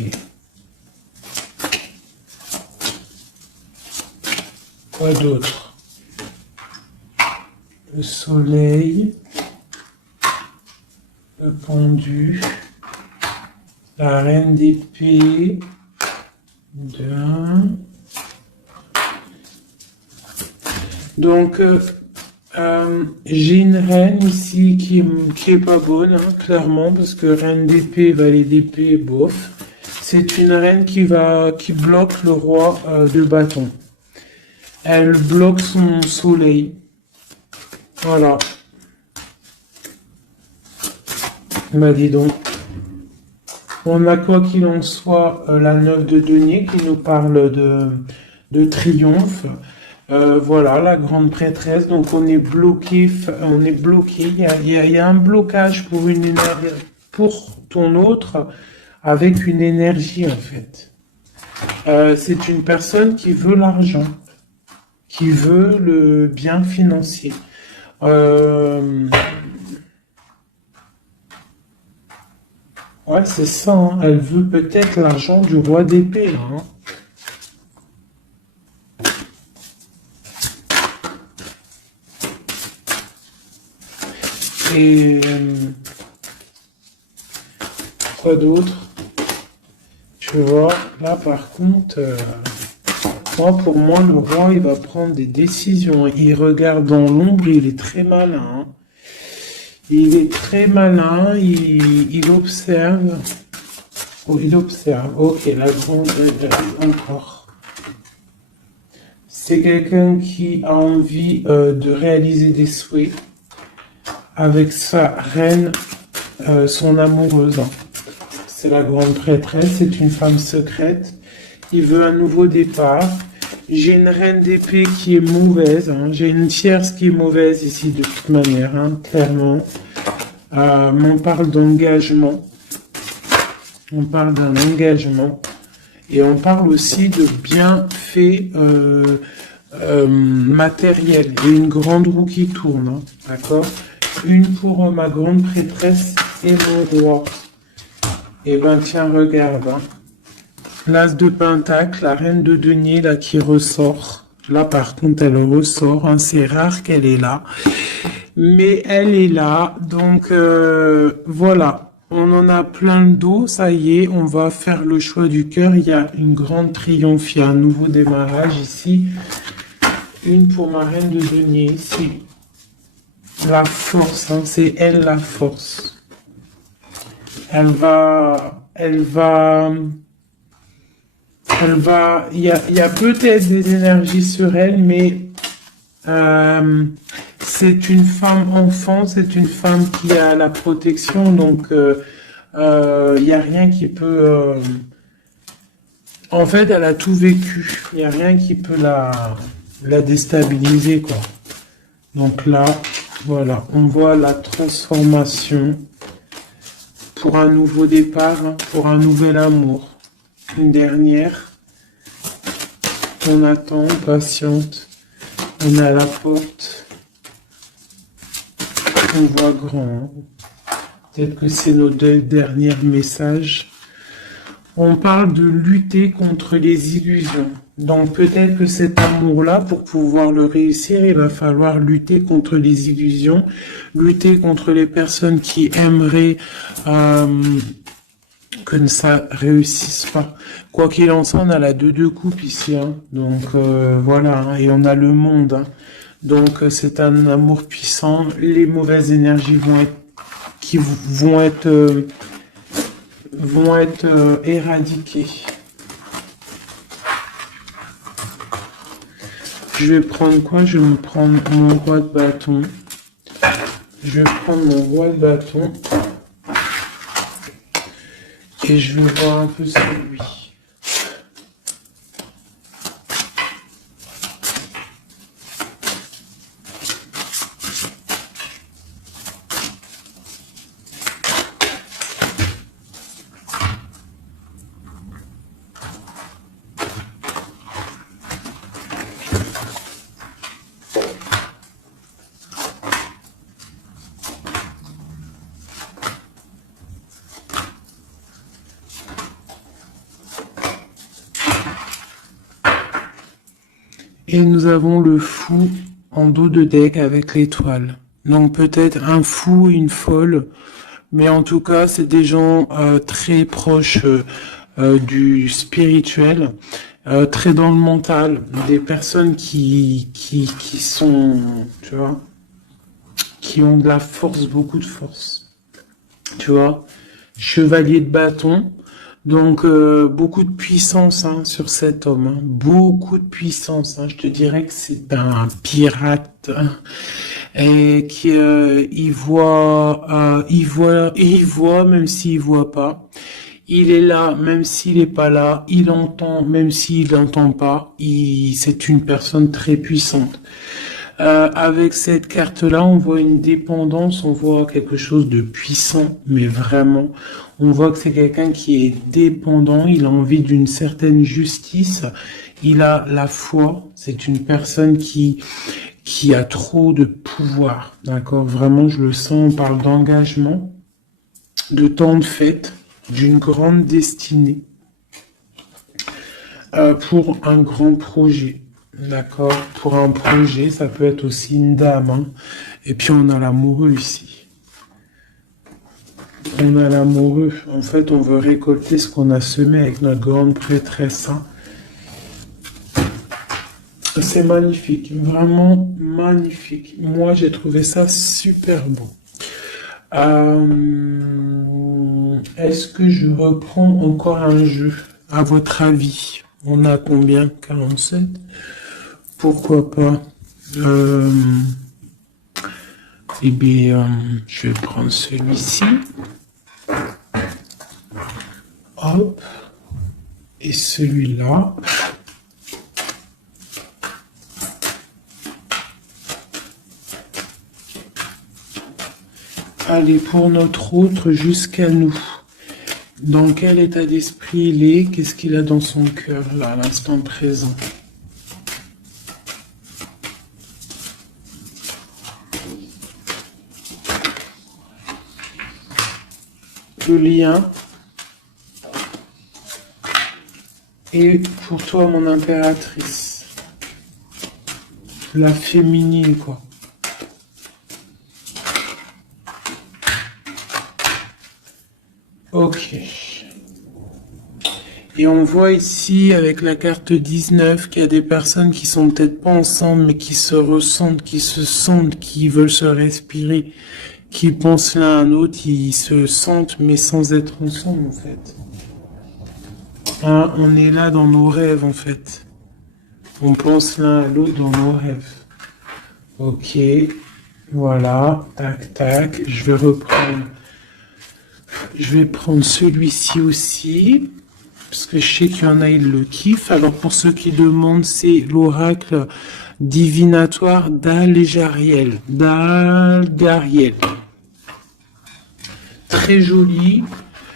Quoi d'autre? Le soleil. Le pendu, la reine d'épée, 2. Donc, j'ai une reine ici qui est pas bonne, hein, clairement, parce que reine d'épée, valet d'épée, bof. C'est une reine qui bloque le roi de bâton. Elle bloque son soleil. Voilà. Bah dis donc. On a quoi qu'il en soit la 9 de denier qui nous parle de triomphe. Voilà, la grande prêtresse. Donc on est bloqué. Il y a un blocage pour ton autre avec une énergie, en fait. C'est une personne qui veut l'argent, qui veut le bien financier. Ouais, c'est ça, hein. Elle veut peut-être l'argent du roi d'épée, là, hein. Et quoi d'autre? Tu vois, là par contre, pour moi, le roi, il va prendre des décisions. Il regarde dans l'ombre, il est très malin, hein. Il est très malin, il observe. Oh, il observe. Ok, la grande, encore. C'est quelqu'un qui a envie de réaliser des souhaits avec sa reine, son amoureuse, hein. C'est la grande prêtresse, c'est une femme secrète. Il veut un nouveau départ. J'ai une reine d'épée qui est mauvaise, hein. J'ai une tierce qui est mauvaise ici de toute manière, hein, clairement. On parle d'engagement. On parle d'un engagement. Et on parle aussi de bienfaits matériels. Il y a une grande roue qui tourne, hein, d'accord? Une pour ma grande prêtresse et mon roi. Eh ben tiens, regarde, hein. L'as de pentacle, la reine de denier là qui ressort. Là par contre elle ressort, hein. C'est rare qu'elle est là. Mais elle est là, donc voilà. On en a plein le dos, ça y est, on va faire le choix du cœur. Il y a une grande triomphe, il y a un nouveau démarrage ici. Une pour ma reine de denier ici. La force, hein, c'est elle la force. Elle va, il y a peut-être des énergies sur elle, mais c'est une femme enfant, c'est une femme qui a la protection, donc il y a rien qui peut. En fait, elle a tout vécu. Il y a rien qui peut la déstabiliser, quoi. Donc là, voilà, on voit la transformation pour un nouveau départ, hein, pour un nouvel amour. Une dernière. On attend, on patiente. On est à la porte. On voit grand. Peut-être que c'est nos deux derniers messages. On parle de lutter contre les illusions. Donc peut-être que cet amour-là, pour pouvoir le réussir, il va falloir lutter contre les illusions, lutter contre les personnes qui aimeraient que ça réussisse pas. Quoi qu'il en soit, on a la deux coupes ici, hein. Donc voilà, hein. Et on a le monde, hein. Donc c'est un amour puissant. Les mauvaises énergies vont être éradiquées. Je vais prendre quoi? Je vais me prendre mon roi de bâton. Je vais prendre mon roi de bâton. Et je vais voir un peu sur lui. Et nous avons le fou en dos de deck avec l'étoile. Donc peut-être un fou, une folle, mais en tout cas c'est des gens très proches du spirituel, très dans le mental, des personnes qui sont, tu vois, qui ont de la force, beaucoup de force, tu vois, chevalier de bâton. Donc beaucoup de puissance, hein, sur cet homme, hein. Beaucoup de puissance, hein. Je te dirais que c'est un pirate, hein, et qui il voit même s'il voit pas. Il est là même s'il est pas là. Il entend même s'il n'entend pas. C'est une personne très puissante. Avec cette carte-là, on voit une dépendance, on voit quelque chose de puissant, mais vraiment, on voit que c'est quelqu'un qui est dépendant, il a envie d'une certaine justice, il a la foi, c'est une personne qui a trop de pouvoir, d'accord? Vraiment, je le sens, on parle d'engagement, de temps de fête, d'une grande destinée pour un grand projet. D'accord, pour un projet, ça peut être aussi une dame, hein. Et puis on a l'amoureux ici. On a l'amoureux. En fait, on veut récolter ce qu'on a semé avec notre grande prêtresse, hein. C'est magnifique, vraiment magnifique. Moi, j'ai trouvé ça super beau. Est-ce que je reprends encore un jeu? À votre avis, on a combien? 47? Pourquoi pas? Eh bien, je vais prendre celui-ci. Hop. Et celui-là. Allez, pour notre autre, jusqu'à nous. Dans quel état d'esprit il est? Qu'est-ce qu'il a dans son cœur, là, à l'instant présent? Le lien. Et pour toi, mon impératrice. La féminine, quoi. Ok. Et on voit ici, avec la carte 19, qu'il y a des personnes qui sont peut-être pas ensemble, mais qui se ressentent, qui se sentent, qui veulent se respirer, qui pensent l'un à l'autre, ils se sentent, mais sans être ensemble, en fait. Hein, on est là dans nos rêves, en fait. On pense l'un à l'autre dans nos rêves. Ok. Voilà. Tac, tac. Je vais reprendre. Je vais prendre celui-ci aussi. Parce que je sais qu'il y en a, ils le kiffent. Alors, pour ceux qui demandent, c'est l'oracle divinatoire d'Al-Jariel. d'Al-Gariel. Très joli.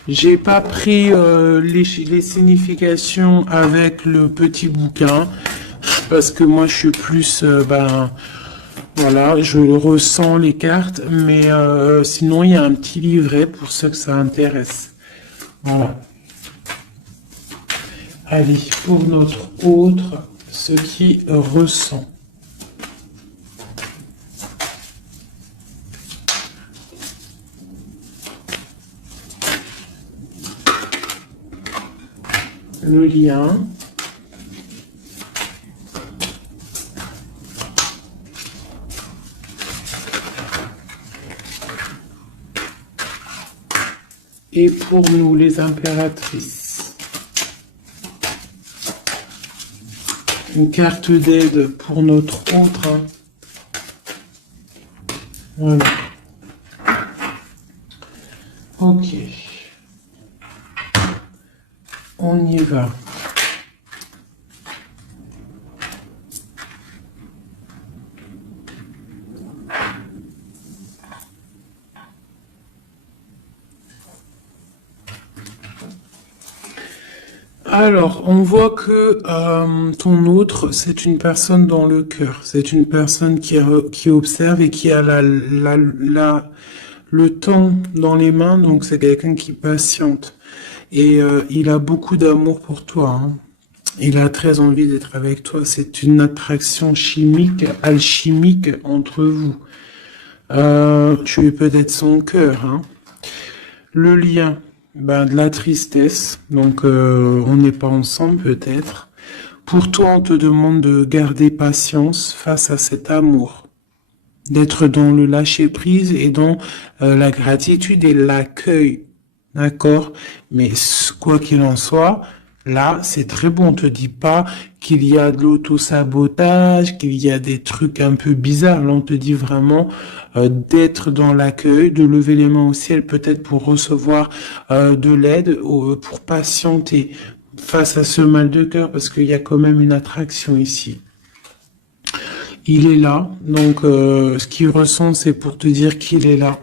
J'ai pas pris les significations avec le petit bouquin. Parce que moi, je suis plus... voilà, je ressens les cartes. Mais sinon, il y a un petit livret pour ceux que ça intéresse. Voilà. Allez, pour notre autre, ce qui ressent. Le lien. Et pour nous, les impératrices. Une carte d'aide pour notre autre. Hein. Voilà. Ok. On y va. Alors, on voit que ton autre, c'est une personne dans le cœur. C'est une personne qui observe et qui a le temps dans les mains. Donc, c'est quelqu'un qui patiente. Et il a beaucoup d'amour pour toi. Hein. Il a très envie d'être avec toi. C'est une attraction chimique, alchimique entre vous. Tu es peut-être son cœur. Hein. Le lien. De la tristesse, donc on n'est pas ensemble peut-être. Pour toi, on te demande de garder patience face à cet amour, d'être dans le lâcher-prise et dans la gratitude et l'accueil, d'accord? Mais quoi qu'il en soit, là, c'est très bon. On te dit pas qu'il y a de l'auto-sabotage, qu'il y a des trucs un peu bizarres. Là, on te dit vraiment d'être dans l'accueil, de lever les mains au ciel, peut-être pour recevoir de l'aide, pour patienter face à ce mal de cœur, parce qu'il y a quand même une attraction ici. Il est là. Donc, ce qu'il ressent, c'est pour te dire qu'il est là.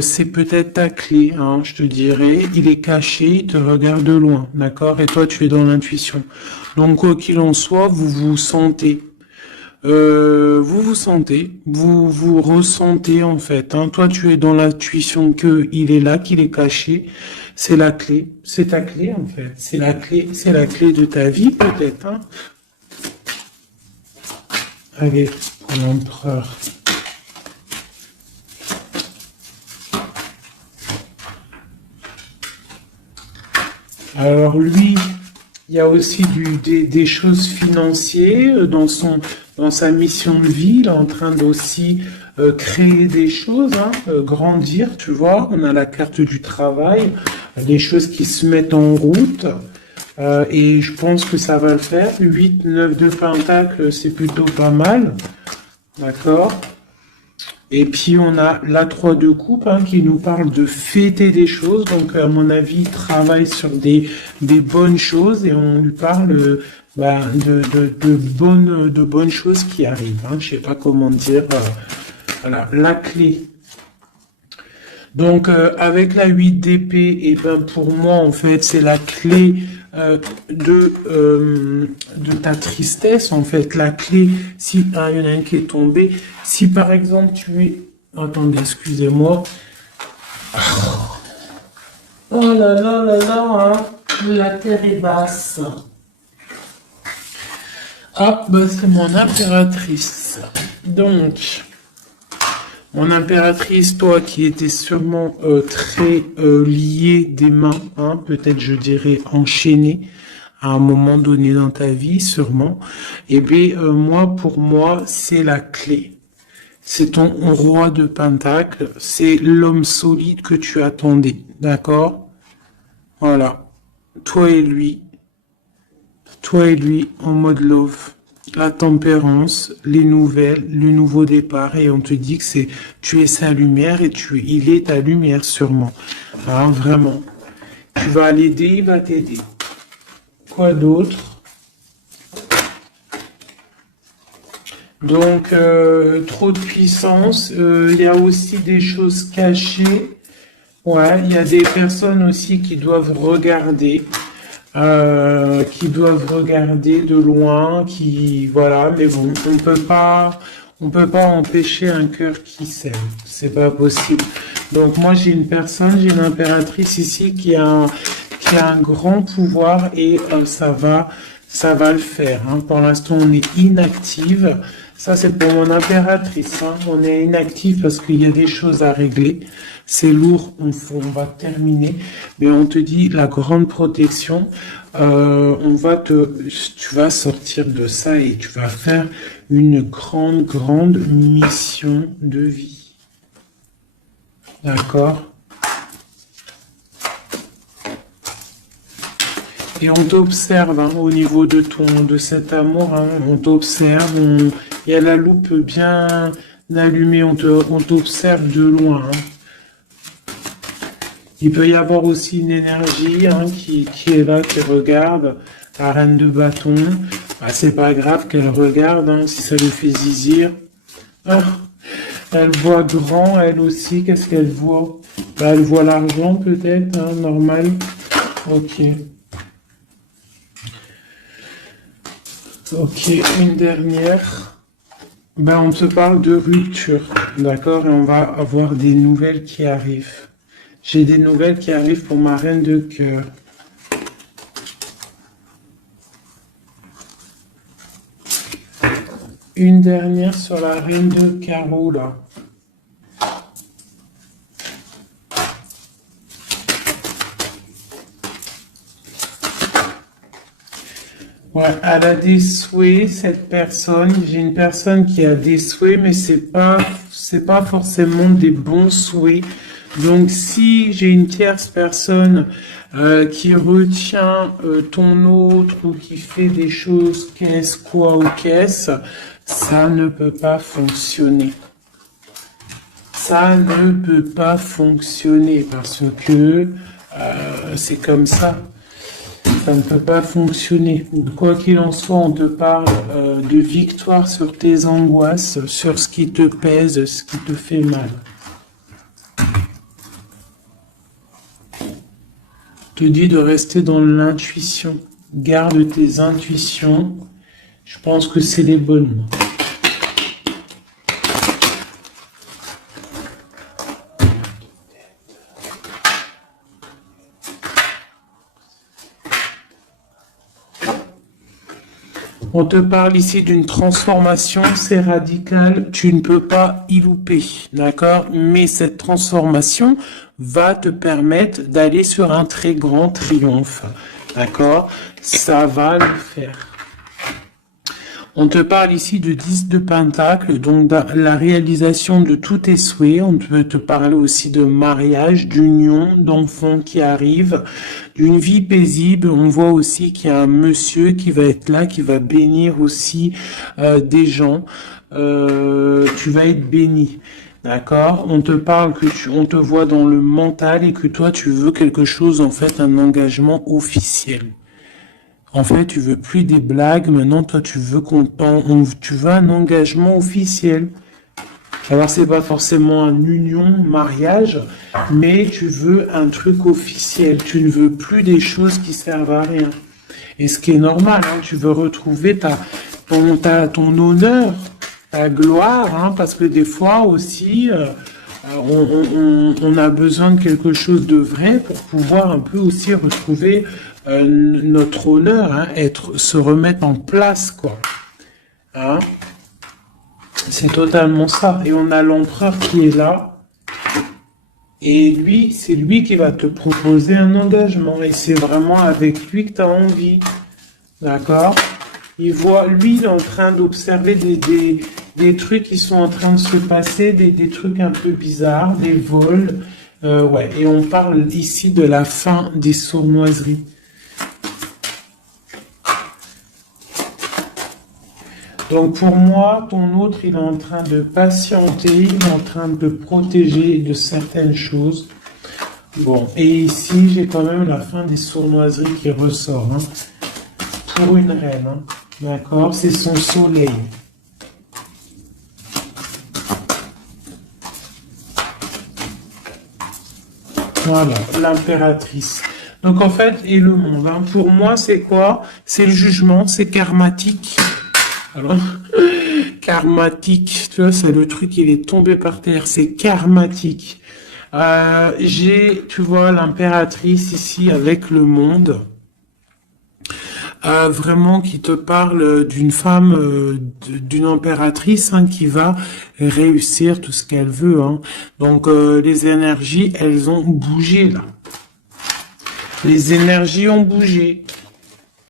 C'est peut-être ta clé, hein, je te dirais. Il est caché, il te regarde de loin, d'accord? Et toi, tu es dans l'intuition. Donc, quoi qu'il en soit, vous vous sentez. Vous vous ressentez en fait. Hein. Toi, tu es dans l'intuition que il est là, qu'il est caché. C'est la clé. C'est ta clé en fait. C'est la clé de ta vie peut-être. Hein. Allez, l'empereur. Alors lui, il y a aussi des choses financières dans sa mission de vie. Il est en train d'aussi créer des choses, hein, grandir, tu vois. On a la carte du travail, des choses qui se mettent en route. Et je pense que ça va le faire. 8, 9 de Pentacle, c'est plutôt pas mal. D'accord. Et puis on a la 3 de coupe hein, qui nous parle de fêter des choses. Donc à mon avis, il travaille sur des bonnes choses et on lui parle de bonnes choses qui arrivent. Hein. Je sais pas comment dire. Voilà, la clé. Donc avec la 8 d'épée, et ben pour moi en fait c'est la clé de ta tristesse en fait. La clé, si il y en a un qui est tombé, si par exemple tu es, attendez, excusez-moi. Oh là là là là, hein. La terre est basse. Ah bah c'est mon impératrice. Donc mon impératrice, toi qui étais sûrement très liée des mains, hein, peut-être je dirais enchaînée à un moment donné dans ta vie, sûrement. Eh bien, moi, pour moi, c'est la clé. C'est ton roi de Pentacle, c'est l'homme solide que tu attendais, d'accord? Voilà. Toi et lui en mode love. La tempérance, les nouvelles, le nouveau départ, et on te dit que tu es sa lumière et il est ta lumière sûrement. Hein, vraiment. Tu vas l'aider, il va t'aider. Quoi d'autre? Donc, trop de puissance. Il y a aussi des choses cachées. Ouais, il y a des personnes aussi qui doivent regarder. De loin, voilà, mais bon, on peut pas empêcher un cœur qui s'aime, c'est pas possible. Donc moi j'ai une impératrice ici qui a un grand pouvoir et ça va le faire. Hein. Pour l'instant on est inactive. Ça c'est pour mon impératrice. Hein. On est inactive parce qu'il y a des choses à régler. C'est lourd, on va terminer. Mais on te dit la grande protection. Tu vas sortir de ça et tu vas faire une grande mission de vie. D'accord? Et on t'observe hein, au niveau de cet amour. Hein, on t'observe. Il y a la loupe bien allumée. On t'observe de loin. Hein. Il peut y avoir aussi une énergie hein, qui est là, qui regarde. La reine de bâton. Bah, c'est pas grave qu'elle regarde hein, si ça lui fait zizir. Ah, elle voit grand, elle aussi. Qu'est-ce qu'elle voit? Bah, elle voit l'argent peut-être, hein, normal. Ok. Ok, une dernière. Ben, on te parle de rupture, d'accord? Et on va avoir des nouvelles qui arrivent. J'ai des nouvelles qui arrivent pour ma reine de cœur. Une dernière sur la reine de carreau, là. Ouais, elle a des souhaits, cette personne. J'ai une personne qui a des souhaits, mais c'est pas forcément des bons souhaits. Donc, si j'ai une tierce personne qui retient ton autre ou qui fait des choses qu'est-ce, quoi ou qu'est-ce, ça ne peut pas fonctionner. Ça ne peut pas fonctionner parce que c'est comme ça. ça ne peut pas fonctionner. Quoi qu'il en soit, on te parle de victoire sur tes angoisses, sur ce qui te pèse, ce qui te fait mal. Te dit de rester dans l'intuition. Garde tes intuitions. Je pense que c'est les bonnes. On te parle ici d'une transformation, c'est radical, tu ne peux pas y louper, d'accord? Mais cette transformation va te permettre d'aller sur un très grand triomphe, d'accord? Ça va le faire. On te parle ici de 10 de Pentacle, donc de la réalisation de tous tes souhaits. On peut te parler aussi de mariage, d'union, d'enfants qui arrivent, d'une vie paisible. On voit aussi qu'il y a un monsieur qui va être là, qui va bénir aussi des gens. Tu vas être béni. D'accord? On te parle on te voit dans le mental et que toi tu veux quelque chose, en fait, un engagement officiel. En fait, tu veux plus des blagues. Maintenant, toi, tu veux tu veux un engagement officiel. Alors, c'est pas forcément une union, mariage, mais tu veux un truc officiel. Tu ne veux plus des choses qui servent à rien. Et ce qui est normal, hein, tu veux retrouver ton honneur, ta gloire, hein, parce que des fois aussi, on a besoin de quelque chose de vrai pour pouvoir un peu aussi retrouver notre honneur, hein, se remettre en place, quoi. Hein? C'est totalement ça. Et on a l'empereur qui est là. Et lui, c'est lui qui va te proposer un engagement. Et c'est vraiment avec lui que tu as envie. D'accord? Lui, il est en train d'observer des trucs qui sont en train de se passer, des trucs un peu bizarres, des vols. Ouais. Et on parle ici de la fin des sournoiseries. Donc pour moi, ton autre, il est en train de patienter, il est en train de protéger de certaines choses. Bon, et ici, j'ai quand même la fin des sournoiseries qui ressort. Hein, pour une reine, hein, d'accord? C'est son soleil. Voilà, l'impératrice. Donc en fait, et le monde, hein, pour moi, c'est quoi? C'est le jugement, c'est karmatique. Alors, karmatique, tu vois, c'est le truc, il est tombé par terre, c'est karmatique. Tu vois, l'impératrice ici avec le monde, vraiment qui te parle d'une femme, d'une impératrice, hein, qui va réussir tout ce qu'elle veut. Hein. Donc, les énergies, elles ont bougé là. Les énergies ont bougé.